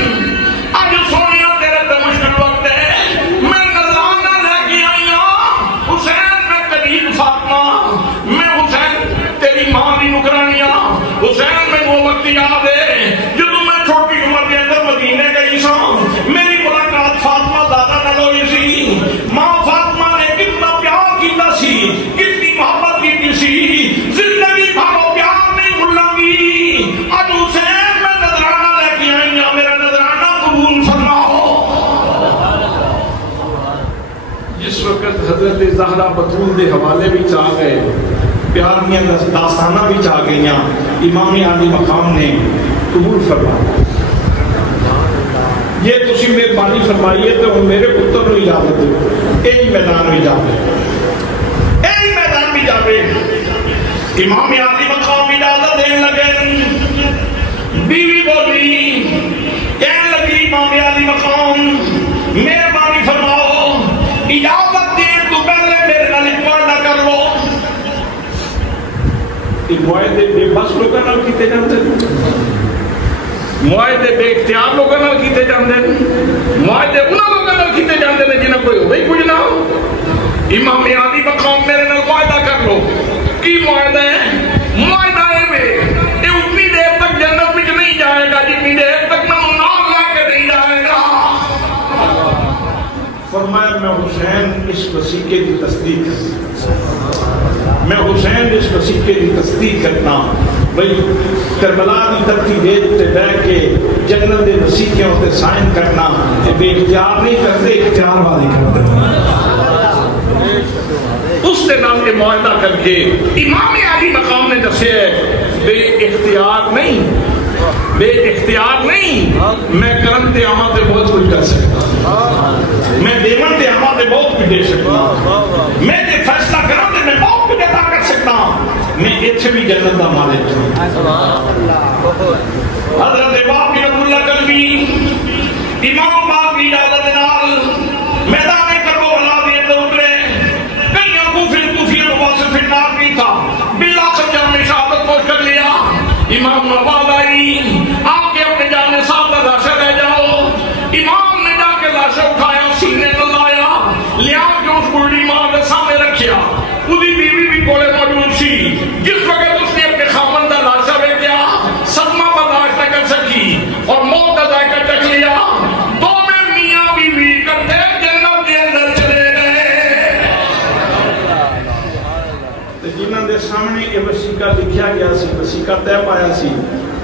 اج سونیا تیرے تے مشکل وقت ہے میں نذرانہ لے کے آئی ہوں حسین میں قریب فاطمہ میں حسین تیری ماں دی نکرانی حسین میں وہ وقت یاد ہے جدوں میں چھوٹی عمر کے اندر مدینے گئی سا میری ملاقات فاطمہ دادا نال ہوئی سی ماں فاطمہ نے کتنا پیار کیتا سی کتنی محبت کیتی سی زندگی بھر وہ پیار نہیں بھولاں گی اج حسین میں نذرانہ لے کے آئی ہوں میرا نذرانہ قبول فرماؤ جس وقت حضرت زہرا بتول دے حوالے بھی آ گئے پیاریاں داستانہ بھی چاہ گئیاں امام عالی مقام نے قبول فرمایا یہ تسی مہربانی فرمائیے تو میرے پتر نو اجازت دو ایک میدان میں جاوے ایک میدان میں جاوے امام عالی مقام اجازت دینے لگے بیوی بولی کہنے لگی امام عالی مقام مہربانی فرماؤ اجازت دے تو پہلے میرے نال معاہدہ کر لو معاہدے بے بس لوگوں نال کیتے جاندے معاہدے بے اختیار لوگوں نال کیتے جاندے معاہدے انہاں لوگوں نال کیتے جاندے نے جنہاں کوئی ہوئی کچھ نہ ہو امام عالی مقام میرے نال معاہدہ کر لو کی معاہدہ ہے معاہدہ ہے یہ اتنی دیر تک جنت وچ نہیں جائے گا جتنی دیر تک میں نال لا کے نہیں جائے گا فرمایا میں حسین اس وسیقے کی تصدیق میں حسین اس وسیقے کی تصدیق کرتا بھئی کربلا کی ترتی ریت تے بیٹھ کے جنت دے وسیقے تے سائن کرنا بے اختیار نہیں کرتے اختیار والے کرتے اس کے نام کے معاہدہ کر کے امام عالی مقام نے دسے بے اختیار نہیں میں کرم تے آماں تے بہت کچھ کر سکتا میں دیون تے آماں تے بہت کچھ دے سکتا میں تے فیصلہ کرم تے میں بہت کچھ عطا کر سکتا میں اتھے بھی جنت دا مالک ہوں حضرت باپ عبداللہ قلبی امام باپ کی اجازت نال میدان کربلا دے اندر اترے کئیوں کوفیوں واسف النار بھی تھا بالآخر جب نے شہادت پوش کر لیا امام آواز آئی آپ کے اپنے جانے صاحب کا لاشا رہ جاؤ امام نے جا کے لاشا اٹھایا سینے میں لایا لیا کے اس بڑی ماں کے سامنے رکھیا خودی بیوی بھی کولے موجود سی جس وقت اس نے اپنے خامن کا لاشا دیکھا صدمہ برداشت نہ کر سکی اور موت کا ذائقہ چکھ لیا دو میں میاں بیوی کرتے جنت کے اندر چلے گئے جنہاں دے سامنے یہ وسیقہ لکھیا گیا سی وسیقہ طے پایا سی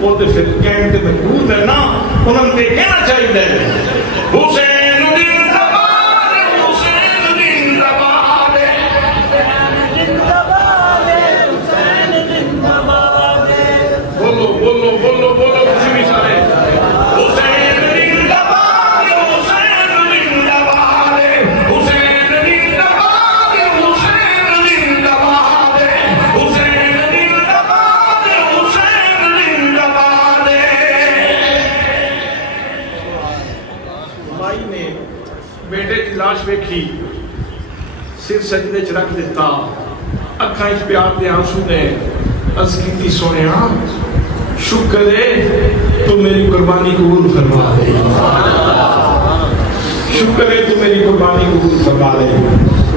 وہ تو پھر کہنے کے مجبور ہے نا، انہوں نے کہنا چاہیے حسین زندہ باد، حسین زندہ باد، زندہ باد، حسین زندہ باد، بولو بولو بولو بولو کسی بھی سارے حسین زندہ باد، حسین زندہ باد، حسین زندہ باد، حسین زندہ باد، حسین زندہ باد، حسین زندہ باد۔ مائی نے بیٹے کی لاش ویکھی، سر سجدے چ رکھ دیتا، اکھاں وچ پیار دے آنسو نے عرض کیتی سونیا شکر ہے تو میری قربانی قبول فرما دے، شکر ہے تو میری قربانی قبول فرما دے۔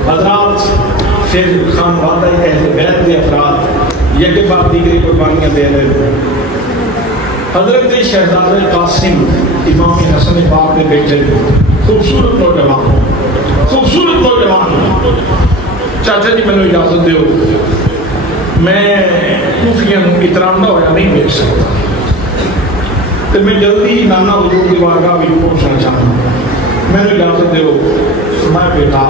حضرات پھر خان وعدہ اہل بیت کے افراد یک بعد دیگری قربانیاں دے رہے۔ حضرت شہزادہ قاسم امام حسن پاک نے بیٹے خوبصورت نوجوان، خوبصورت نوجوان۔ چاچا جی میں نے اجازت دیو، میں کوفیاں احترام نہ ہویا نہیں دیکھ سکتا، تو میں جلدی نانا حضور کی بارگاہ بھی پہنچنا چاہوں، میں نے اجازت دیو۔ میں بیٹا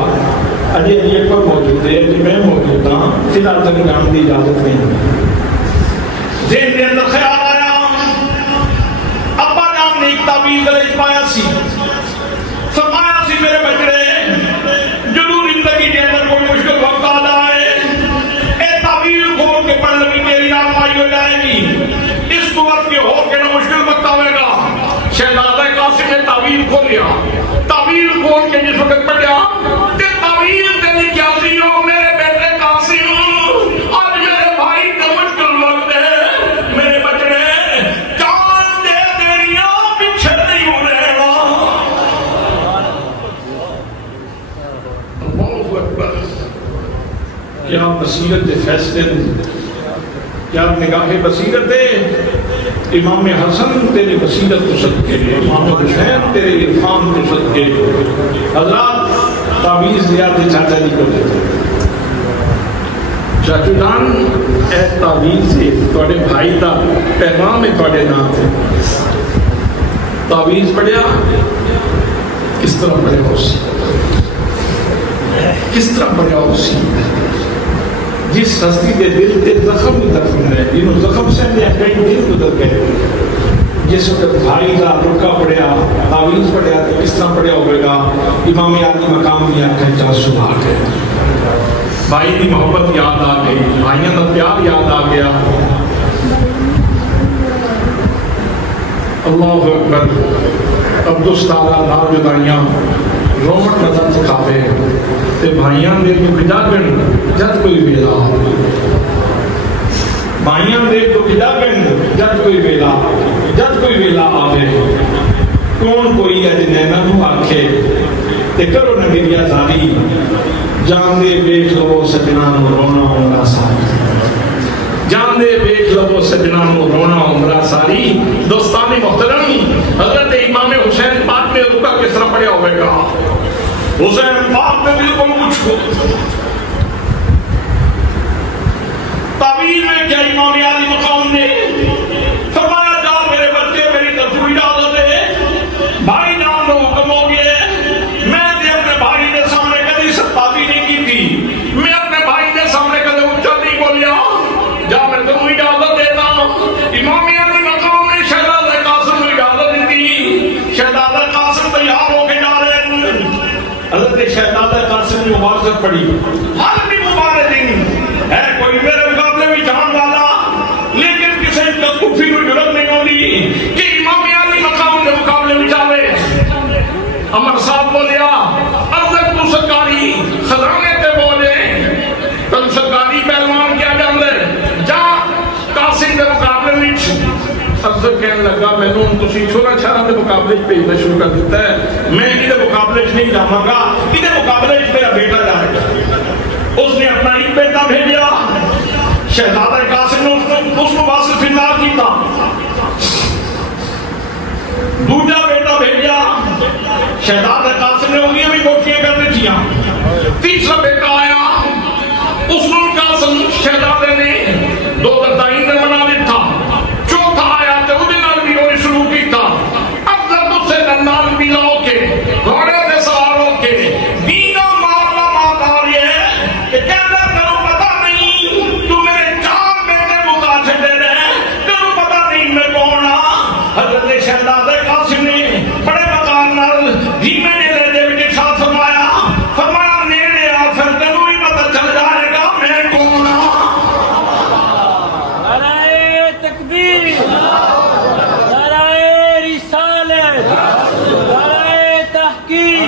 اجے یہ پر موجود ہے، میں موجود ہاں، فی الحال تک جان کی اجازت نہیں۔ ذہن کے اندر خیال آیا، ابا جان نے ایک تعبیر گلے پایا سی، فرمایا سی میرے بچڑے جدوں زندگی کے اندر کوئی مشکل وقت آ جائے، اے تعبیر کھول کے پڑھ لگی میری رہنمائی ہو جائے گی۔ اس وقت کے ہو کے نہ مشکل وقت آئے گا۔ شہزادہ قاسم نے تعبیر کھولیا، تعبیر کھول کے جس وقت پڑھیا کہ تعبیر تیری کیا سی ہو میرے بیٹے قاسم، آج میرے بھائی کا مشکل وقت ہے، میرے بچڑے جان دے دینیا پیچھے نہیں ہونے گا۔ اللہ اکبر، کیا بصیرت فیصلے، کیا نگاہ بصیرت ہے۔ امام حسن تیرے بصیرت کو صدقے، امام حسین تیرے عرفان کو صدقے۔ حضرات تعویذ لیا تھے چاچا جی کو دیتے، چاچو جان اے تعویذ ہے تھوڑے بھائی دا پیغام ہے تھوڑے نام سے۔ تعویذ پڑھیا کس طرح پڑھیا اسی، کس طرح پڑھیا اسی، جس ہستی کے دل کے زخم زخم ہے، جنہوں زخم سے میں کئی دل گزر گئے۔ جس وقت بھائی کا رکا پڑیا تعویذ پڑھیا تو کس طرح پڑھیا ہوئے گا؟ امام عالی مقام کی آنکھیں چاسو آ گئے، بھائی کی محبت یاد آ گئی، بھائیوں کا پیار یاد آ گیا۔ اللہ اکبر، عبدالستارہ لا جدائیاں رومن نظر سکھاوے تے بھائیاں دے تو کجاگن جد کوئی بیلا، بھائیاں دے تو کجاگن جد کوئی بیلا، جد کوئی بیلا آوے، کون کوئی اج نینا نو آکھے تے کرو نگریہ زاری، جان دے بیٹھ لو سجنا نو رونا عمرہ ساری، جان دے بیٹھ لو سجنا نو رونا عمرہ ساری۔ دوستانی محترم، حضرت امام حسین پاک نے رکا کس طرح پڑھیا ہوئے گا؟ حسین پاک نے بالکل کچھ کو تعبیر میں کیا امام عالی مقام نے فرمایا جا میرے بچے میری طرف اجازت ہے، بھائی جان لو حکم ہو گئے، میں نے اپنے بھائی کے سامنے کبھی ستازی نہیں کی تھی، میں اپنے بھائی کے سامنے کبھی اونچا نہیں بولیا، جا میں تم اجازت دیتا۔ امام عالی مقام نے شہزادہ قاسم کو اجازت دی، شہزادہ قاسم تیار ہو کے جا رہے ہیں۔ حضرت شہزادہ قاسم نے مبارزت پڑھی، ہر بھی مبارزین ہے کوئی میرے مقابلے میں جان والا، لیکن کسی کا کفی کو جرت نہیں ہوتی کہ امام عالی مقام کے مقابلے میں جاوے۔ عمر صاحب بولیا ارزق تو سرکاری خزانے تے بولے تم سرکاری پہلوان کیا جاندے، جا قاسم کے مقابلے میں افضل کہنے لگا میں نے ان کو چھوڑا چھارا دے مقابلے بھیجنا شروع کر دیتا ہے، میں ادھر مقابلے نہیں جاواں گا، ادھر مقابلے میرا بیٹا جائے گا۔ اس نے اپنا ایک بیٹا بھیجا، شہزادہ قاسم نے اس کو واصل فنار کیتا، دوسرا بیٹا بھیجا، شہزادہ قاسم نے انہیں بھی گوٹیاں کر دیتیاں، تیسرا بیٹا آیا، اس نے قاسم شہزادے نے دو گردائیں نے بنا دیتا، چوتھا آیا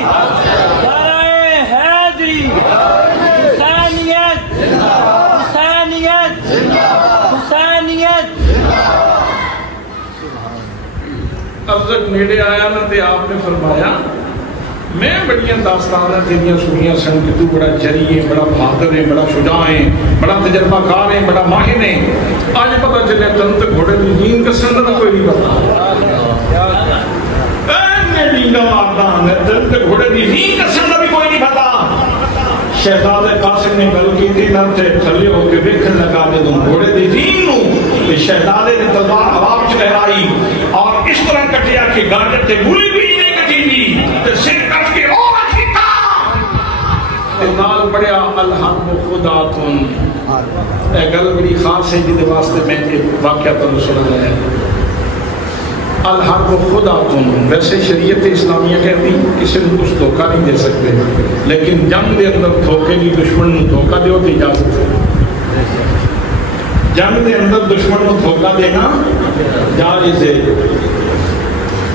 نعرہ حیدری، حسینیت، حسینیت، حسینیت۔ اب جب نیڑے آیا نا تے آپ نے فرمایا میں بڑیاں داستانیں تیریاں سنیاں سن کہ تو بڑا جری ہے، بڑا بہادر ہے، بڑا شجاع ہے، بڑا تجربہ کار ہے، بڑا ماہر ہے۔ آج پتہ چلے تن تے گھوڑے دی دین کا سندنا کوئی نہیں پتا۔ میں ڈینگا مارتا ہوں تن تے گھوڑے دی دین کا سندنا بھی کوئی نہیں پتا۔ شہزاد قاسم نے گل کی تھی نہ تے تھلے ہو کے ویکھن لگا دے دوں گھوڑے دی دین نو کہ شہزادے نے تلوار ہوا وچ لہرائی اور اس طرح کٹیا کہ گاجر تے گولی بھی نہیں کٹی گی تے سر کٹ کے اور کیتا تے نال پڑھیا الحرب خداتن۔ اے گل بڑی خاص ہے جدے واسطے میں ایک واقعہ تانوں سنایا ہے۔ الحرب خداتن، ویسے شریعت اسلامیہ کہتی کسی نے کچھ دھوکہ نہیں دے سکتے، لیکن جنگ دے اندر دھوکے دی دشمن نو دھوکہ دیو تے اجازت ہے۔ جنگ دے اندر دشمن نو دھوکہ دینا جائز ہے۔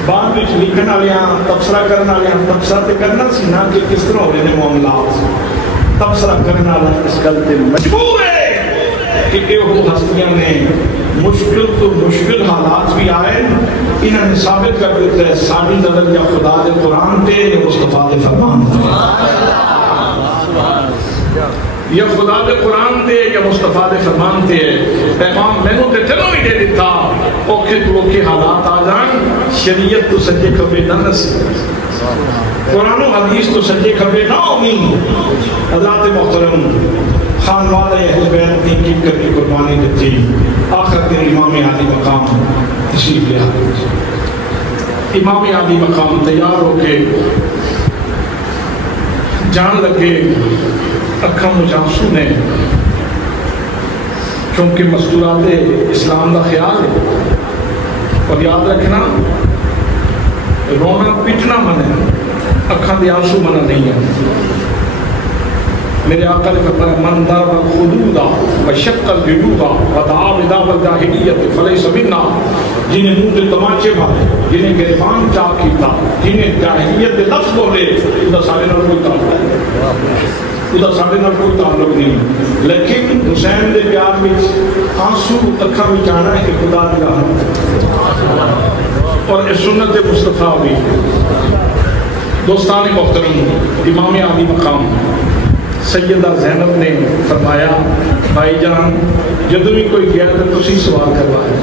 بعد وچ لکھن والیاں تبصرہ کرن والیاں تبصرہ تے کرنا سی نا کہ کس طرح ہوئے نے معاملات، تبصرہ کرن والا اس گل تے مجبور ہے کہ وہ ہستیاں نے مشکل تو مشکل حالات بھی آئے انہوں نے ثابت کر دیتا ہے ساری نظر یا خدا دے قرآن تے یا مصطفیٰ دے فرمان تے، یا خدا دے قرآن تے یا مصطفیٰ دے فرمان تے۔ پیغام میں نے تینوں ہی دے دیتا اوکھے تو اوکھے حالات آ جان، شریعت تو سجے کھبے نہ نسی، قرآن و حدیث تو سجے کھبے نہ ہوئی۔ حضرات محترم خان والے اہل بیت نے کی کر کی قربانی دیتی، آخر کے امام عالی مقام تشریف لے آئے۔ امام عالی مقام تیار ہو کے جان لگے، اکھاں مجانسو نے، چونکہ مستورات اسلام کا خیال ہے۔ اور یاد رکھنا رونا پٹنا منع، اکھاں دے آنسو منع نہیں ہے۔ میرے آقا نے فرمایا من ضرب الخدود وشق الجیوب ودعا بدعوى الجاہلیت فلیس منا، جنہیں منہ تے تماچے مارے، جنہیں گریبان چاک کیتا، جنہیں جاہلیت دے لفظ بولے، ادا سارے نال کوئی تعلق نہیں، ادا سارے نال کوئی تعلق نہیں۔ لیکن حسین دے پیار وچ آنسو اکھاں وچ آنا ہے کہ خدا دی رحمت اور اس سنت مصطفیٰ بھی۔ دوستان محترم، امام عالی مقام سیدہ زینب نے فرمایا بھائی جان جدو بھی کوئی گیا تو تسی سوال کروایا،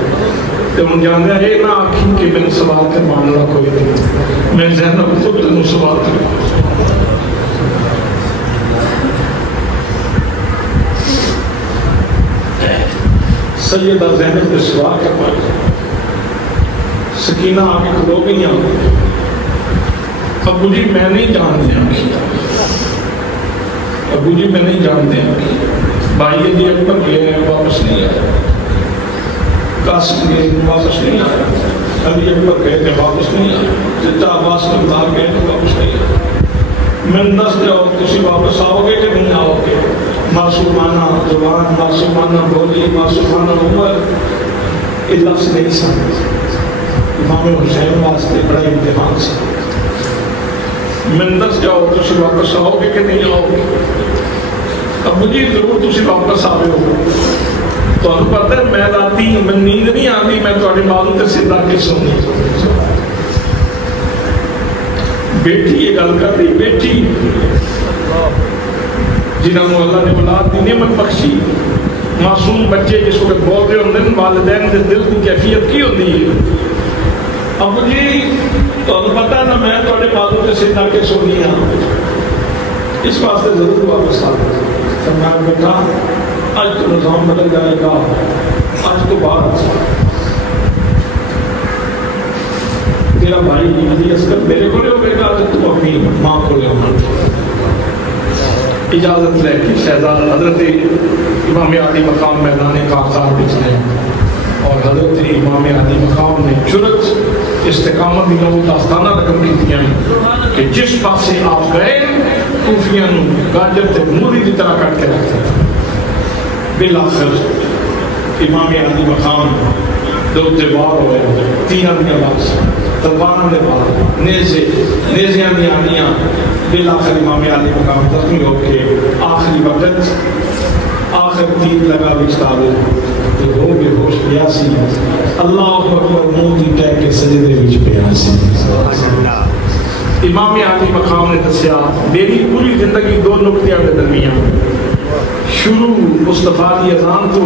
تو ہم جانتے ہیں یہ نہ آکھی کہ میں نے سوال کروانے والا کوئی نہیں، میں زینب خود تنوں سوال کروایا۔ سیدہ زینب نے سوال کروایا، سکینہ آ کے کھلو گئی ہیں، ابو جی میں نہیں جانتے ہیں، ابو جی میں نہیں جانتے ہیں، بھائی جی اکبر گئے ہیں واپس نہیں آئے، قاسم گئے واپس نہیں آئے، علی اکبر گئے تھے واپس نہیں آئے، چچا عباس نمدار گئے تھے واپس نہیں آئے۔ میں دس دے اور کسی واپس آؤ گے کہ نہیں آؤ گے؟ معصومانہ زبان، معصومانہ بولی، معصومانہ عمر، یہ لفظ نہیں سمجھ۔ امام حسین واسطے بڑا امتحان سے میں دس جاؤ تسی واپس آؤ گے کہ نہیں آؤ گے؟ ابو جی ضرور تسی واپس آئے ہو، تو ہم پتہ ہے میں راتی میں نیند نہیں آتی، میں تھوڑی معلوم تے سیدھا کے سونی۔ بیٹی یہ گل کر رہی، بیٹی جنہوں نے اللہ نے اولاد دی نعمت بخشی، معصوم بچے جس کو بول رہے ہوندے والدین دے دل کی کیفیت کی ہوندی ہے۔ ابو جی تو پتہ نہ میں تھوڑے معلوم تے سیدھا کے سونی ہاں، اس واسطے ضرور واپس آ گئے۔ فرمایا بیٹا آج تو نظام بدل جائے گا، آج تو بعد تیرا بھائی علی اصغر میرے کو لے ہوئے گا تو اپنی ماں کو لے ہونا۔ اجازت لے کے شہزاد حضرت امام عالی مقام میدان کارزار بچنے اور حضرت امام عالی مقام نے جرت استقامت دنوں داستانہ رقم کی دیا کہ جس پاسے آپ گئے کوفیاں گاجر تے موری کی طرح کٹ کے رکھتے۔ بالآخر امام عالی مقام دوتے وار ہوئے تیاں دیا باس تلواروں دے وار نیزیاں دیا آنیاں بالآخر امام علی مقام تخمی ہو کے آخری وقت آخر تیر لگا بچتا دے تو ہو بے ہوش پیاسی اللہ اکبر موتی کہہ کے سجدے وچ پیاسی امام علی مقام نے دسیا میری پوری زندگی دو نقطیاں کے درمیان شروع مصطفیٰ کی اذان تو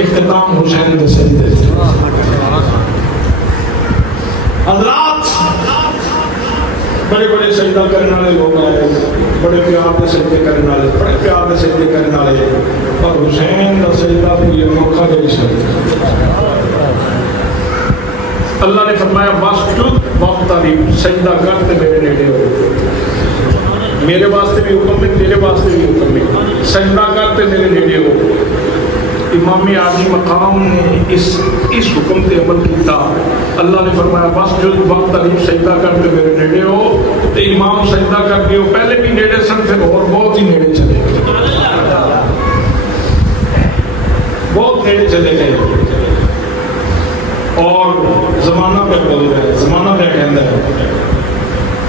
اختتام حسین کے سجدے حضرات بڑے بڑے سجدہ کرنے والے لوگ آئے بڑے پیار سے سجدے کرنے والے بڑے پیار سے سجدے کرنے والے اور حسین کا سجدہ کوئی انوکھا نہیں سجدہ اللہ نے فرمایا واسجد واقترب سجدہ کرتے میرے نیڑے ہو میرے واسطے بھی حکم ہے تیرے واسطے بھی حکم ہے سجدہ کرتے میرے نیڑے ہو امام عالی مقام نے اس حکم سے عمل کیتا اللہ نے فرمایا واسجد واقترب سجدہ کرتے میرے نیڑے ہو تو امام سجدہ کر کے پہلے بھی نیڑے سن پھر اور بہت ہی نیڑے چلے بہت نیڑے چلے گئے اور زمانہ پہ بول رہا ہے زمانہ پہ کہتا ہے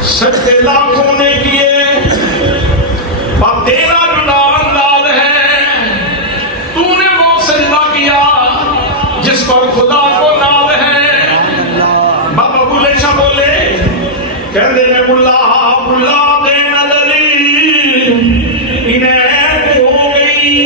سجدے لاکھوں نے کیے پر تیرا جدا انداز ہے تو نے وہ سجدہ کیا جس پر خدا کو ناز ہے بابا بولے شاہ بولے کہتے ہیں اللہ دے نظری انہیں ہو گئی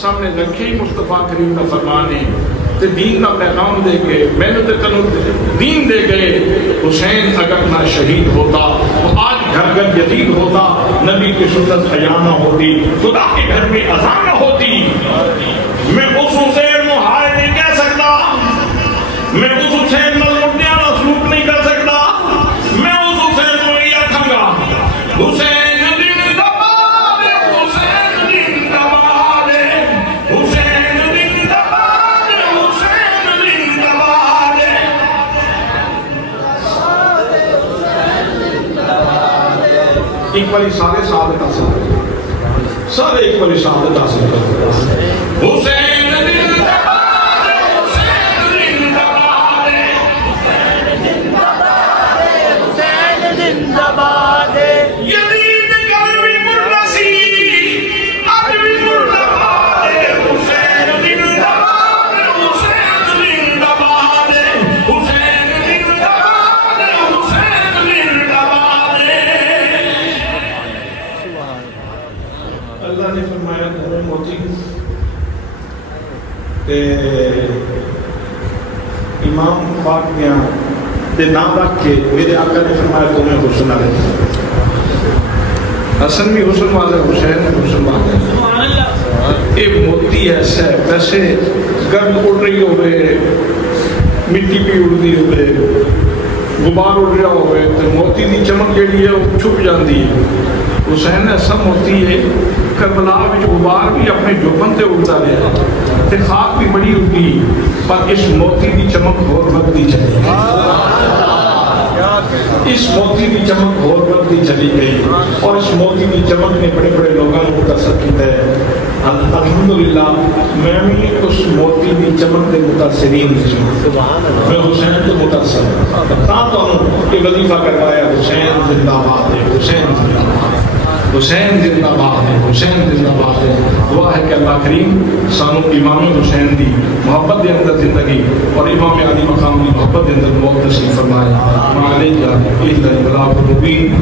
سامنے رکھے ہی مصطفیٰ کریم کا فرمان ہے تے دین کا پیغام دے گئے میں نے تنو دین دے گئے حسین اگر نہ شہید ہوتا تو آج گھر گھر یتیم ہوتا نبی کی سنت حیا نہ ہوتی خدا کے گھر میں اذان نہ ہوتی میں اس حسین کو ہائے نہیں کہہ سکتا میں اس حسین نال مٹیاں سلوک نہیں کر سکتا میں اس حسین کو نہیں آکھاں گا حسین ایک باری سارے سعادت حاصل کرتے سارے ایک باری سعادت حاصل کرتے حسین زندباد حسین زندباد حسین زندباد یزید کلوی مرسی عربی مرتباد حسین زندباد حسین زندباد حسین زندباد حسین زندباد اللہ نے فرمایا گھر موتی امام پاک دے نام رکھ کے میرے آقا نے فرمایا تمہیں حسن آ رہے حسن بھی حسن والا حسین بھی حسن والا ایک موتی ایسا ہے ویسے گرد اڑ رہی ہوئے مٹی بھی اڑ دی ہوئے غبار اڑ رہا ہوئے تو موتی دی چمک جڑی ہے وہ چھپ جاندی ہے حسین ایسا موتی ہے کربلا وچ غبار بھی اپنے جوبن تے اڑتا رہا تے خاک بھی بڑی اڑی پر اس موتی دی چمک اور بڑھتی چلی اس موتی دی چمک اور بڑھتی چلی گئی اور اس موتی دی چمک نے بڑے بڑے لوگوں کو متاثر کیتا ہے الحمدللہ میں بھی اس موتی دی چمک دے متاثرین میں حسین تو متاثر تا تو کہ وظیفہ کروایا حسین زندہ باد ہے حسین زندہ باد حسین زندہ باد ہے حسین زندہ باد ہے دعا ہے کہ اللہ کریم سانو امام حسین دی محبت دے اندر زندگی اور امام علی مقام دی محبت دے اندر موت نصیب فرمائے. ما علیہ الا البلاغ المبین.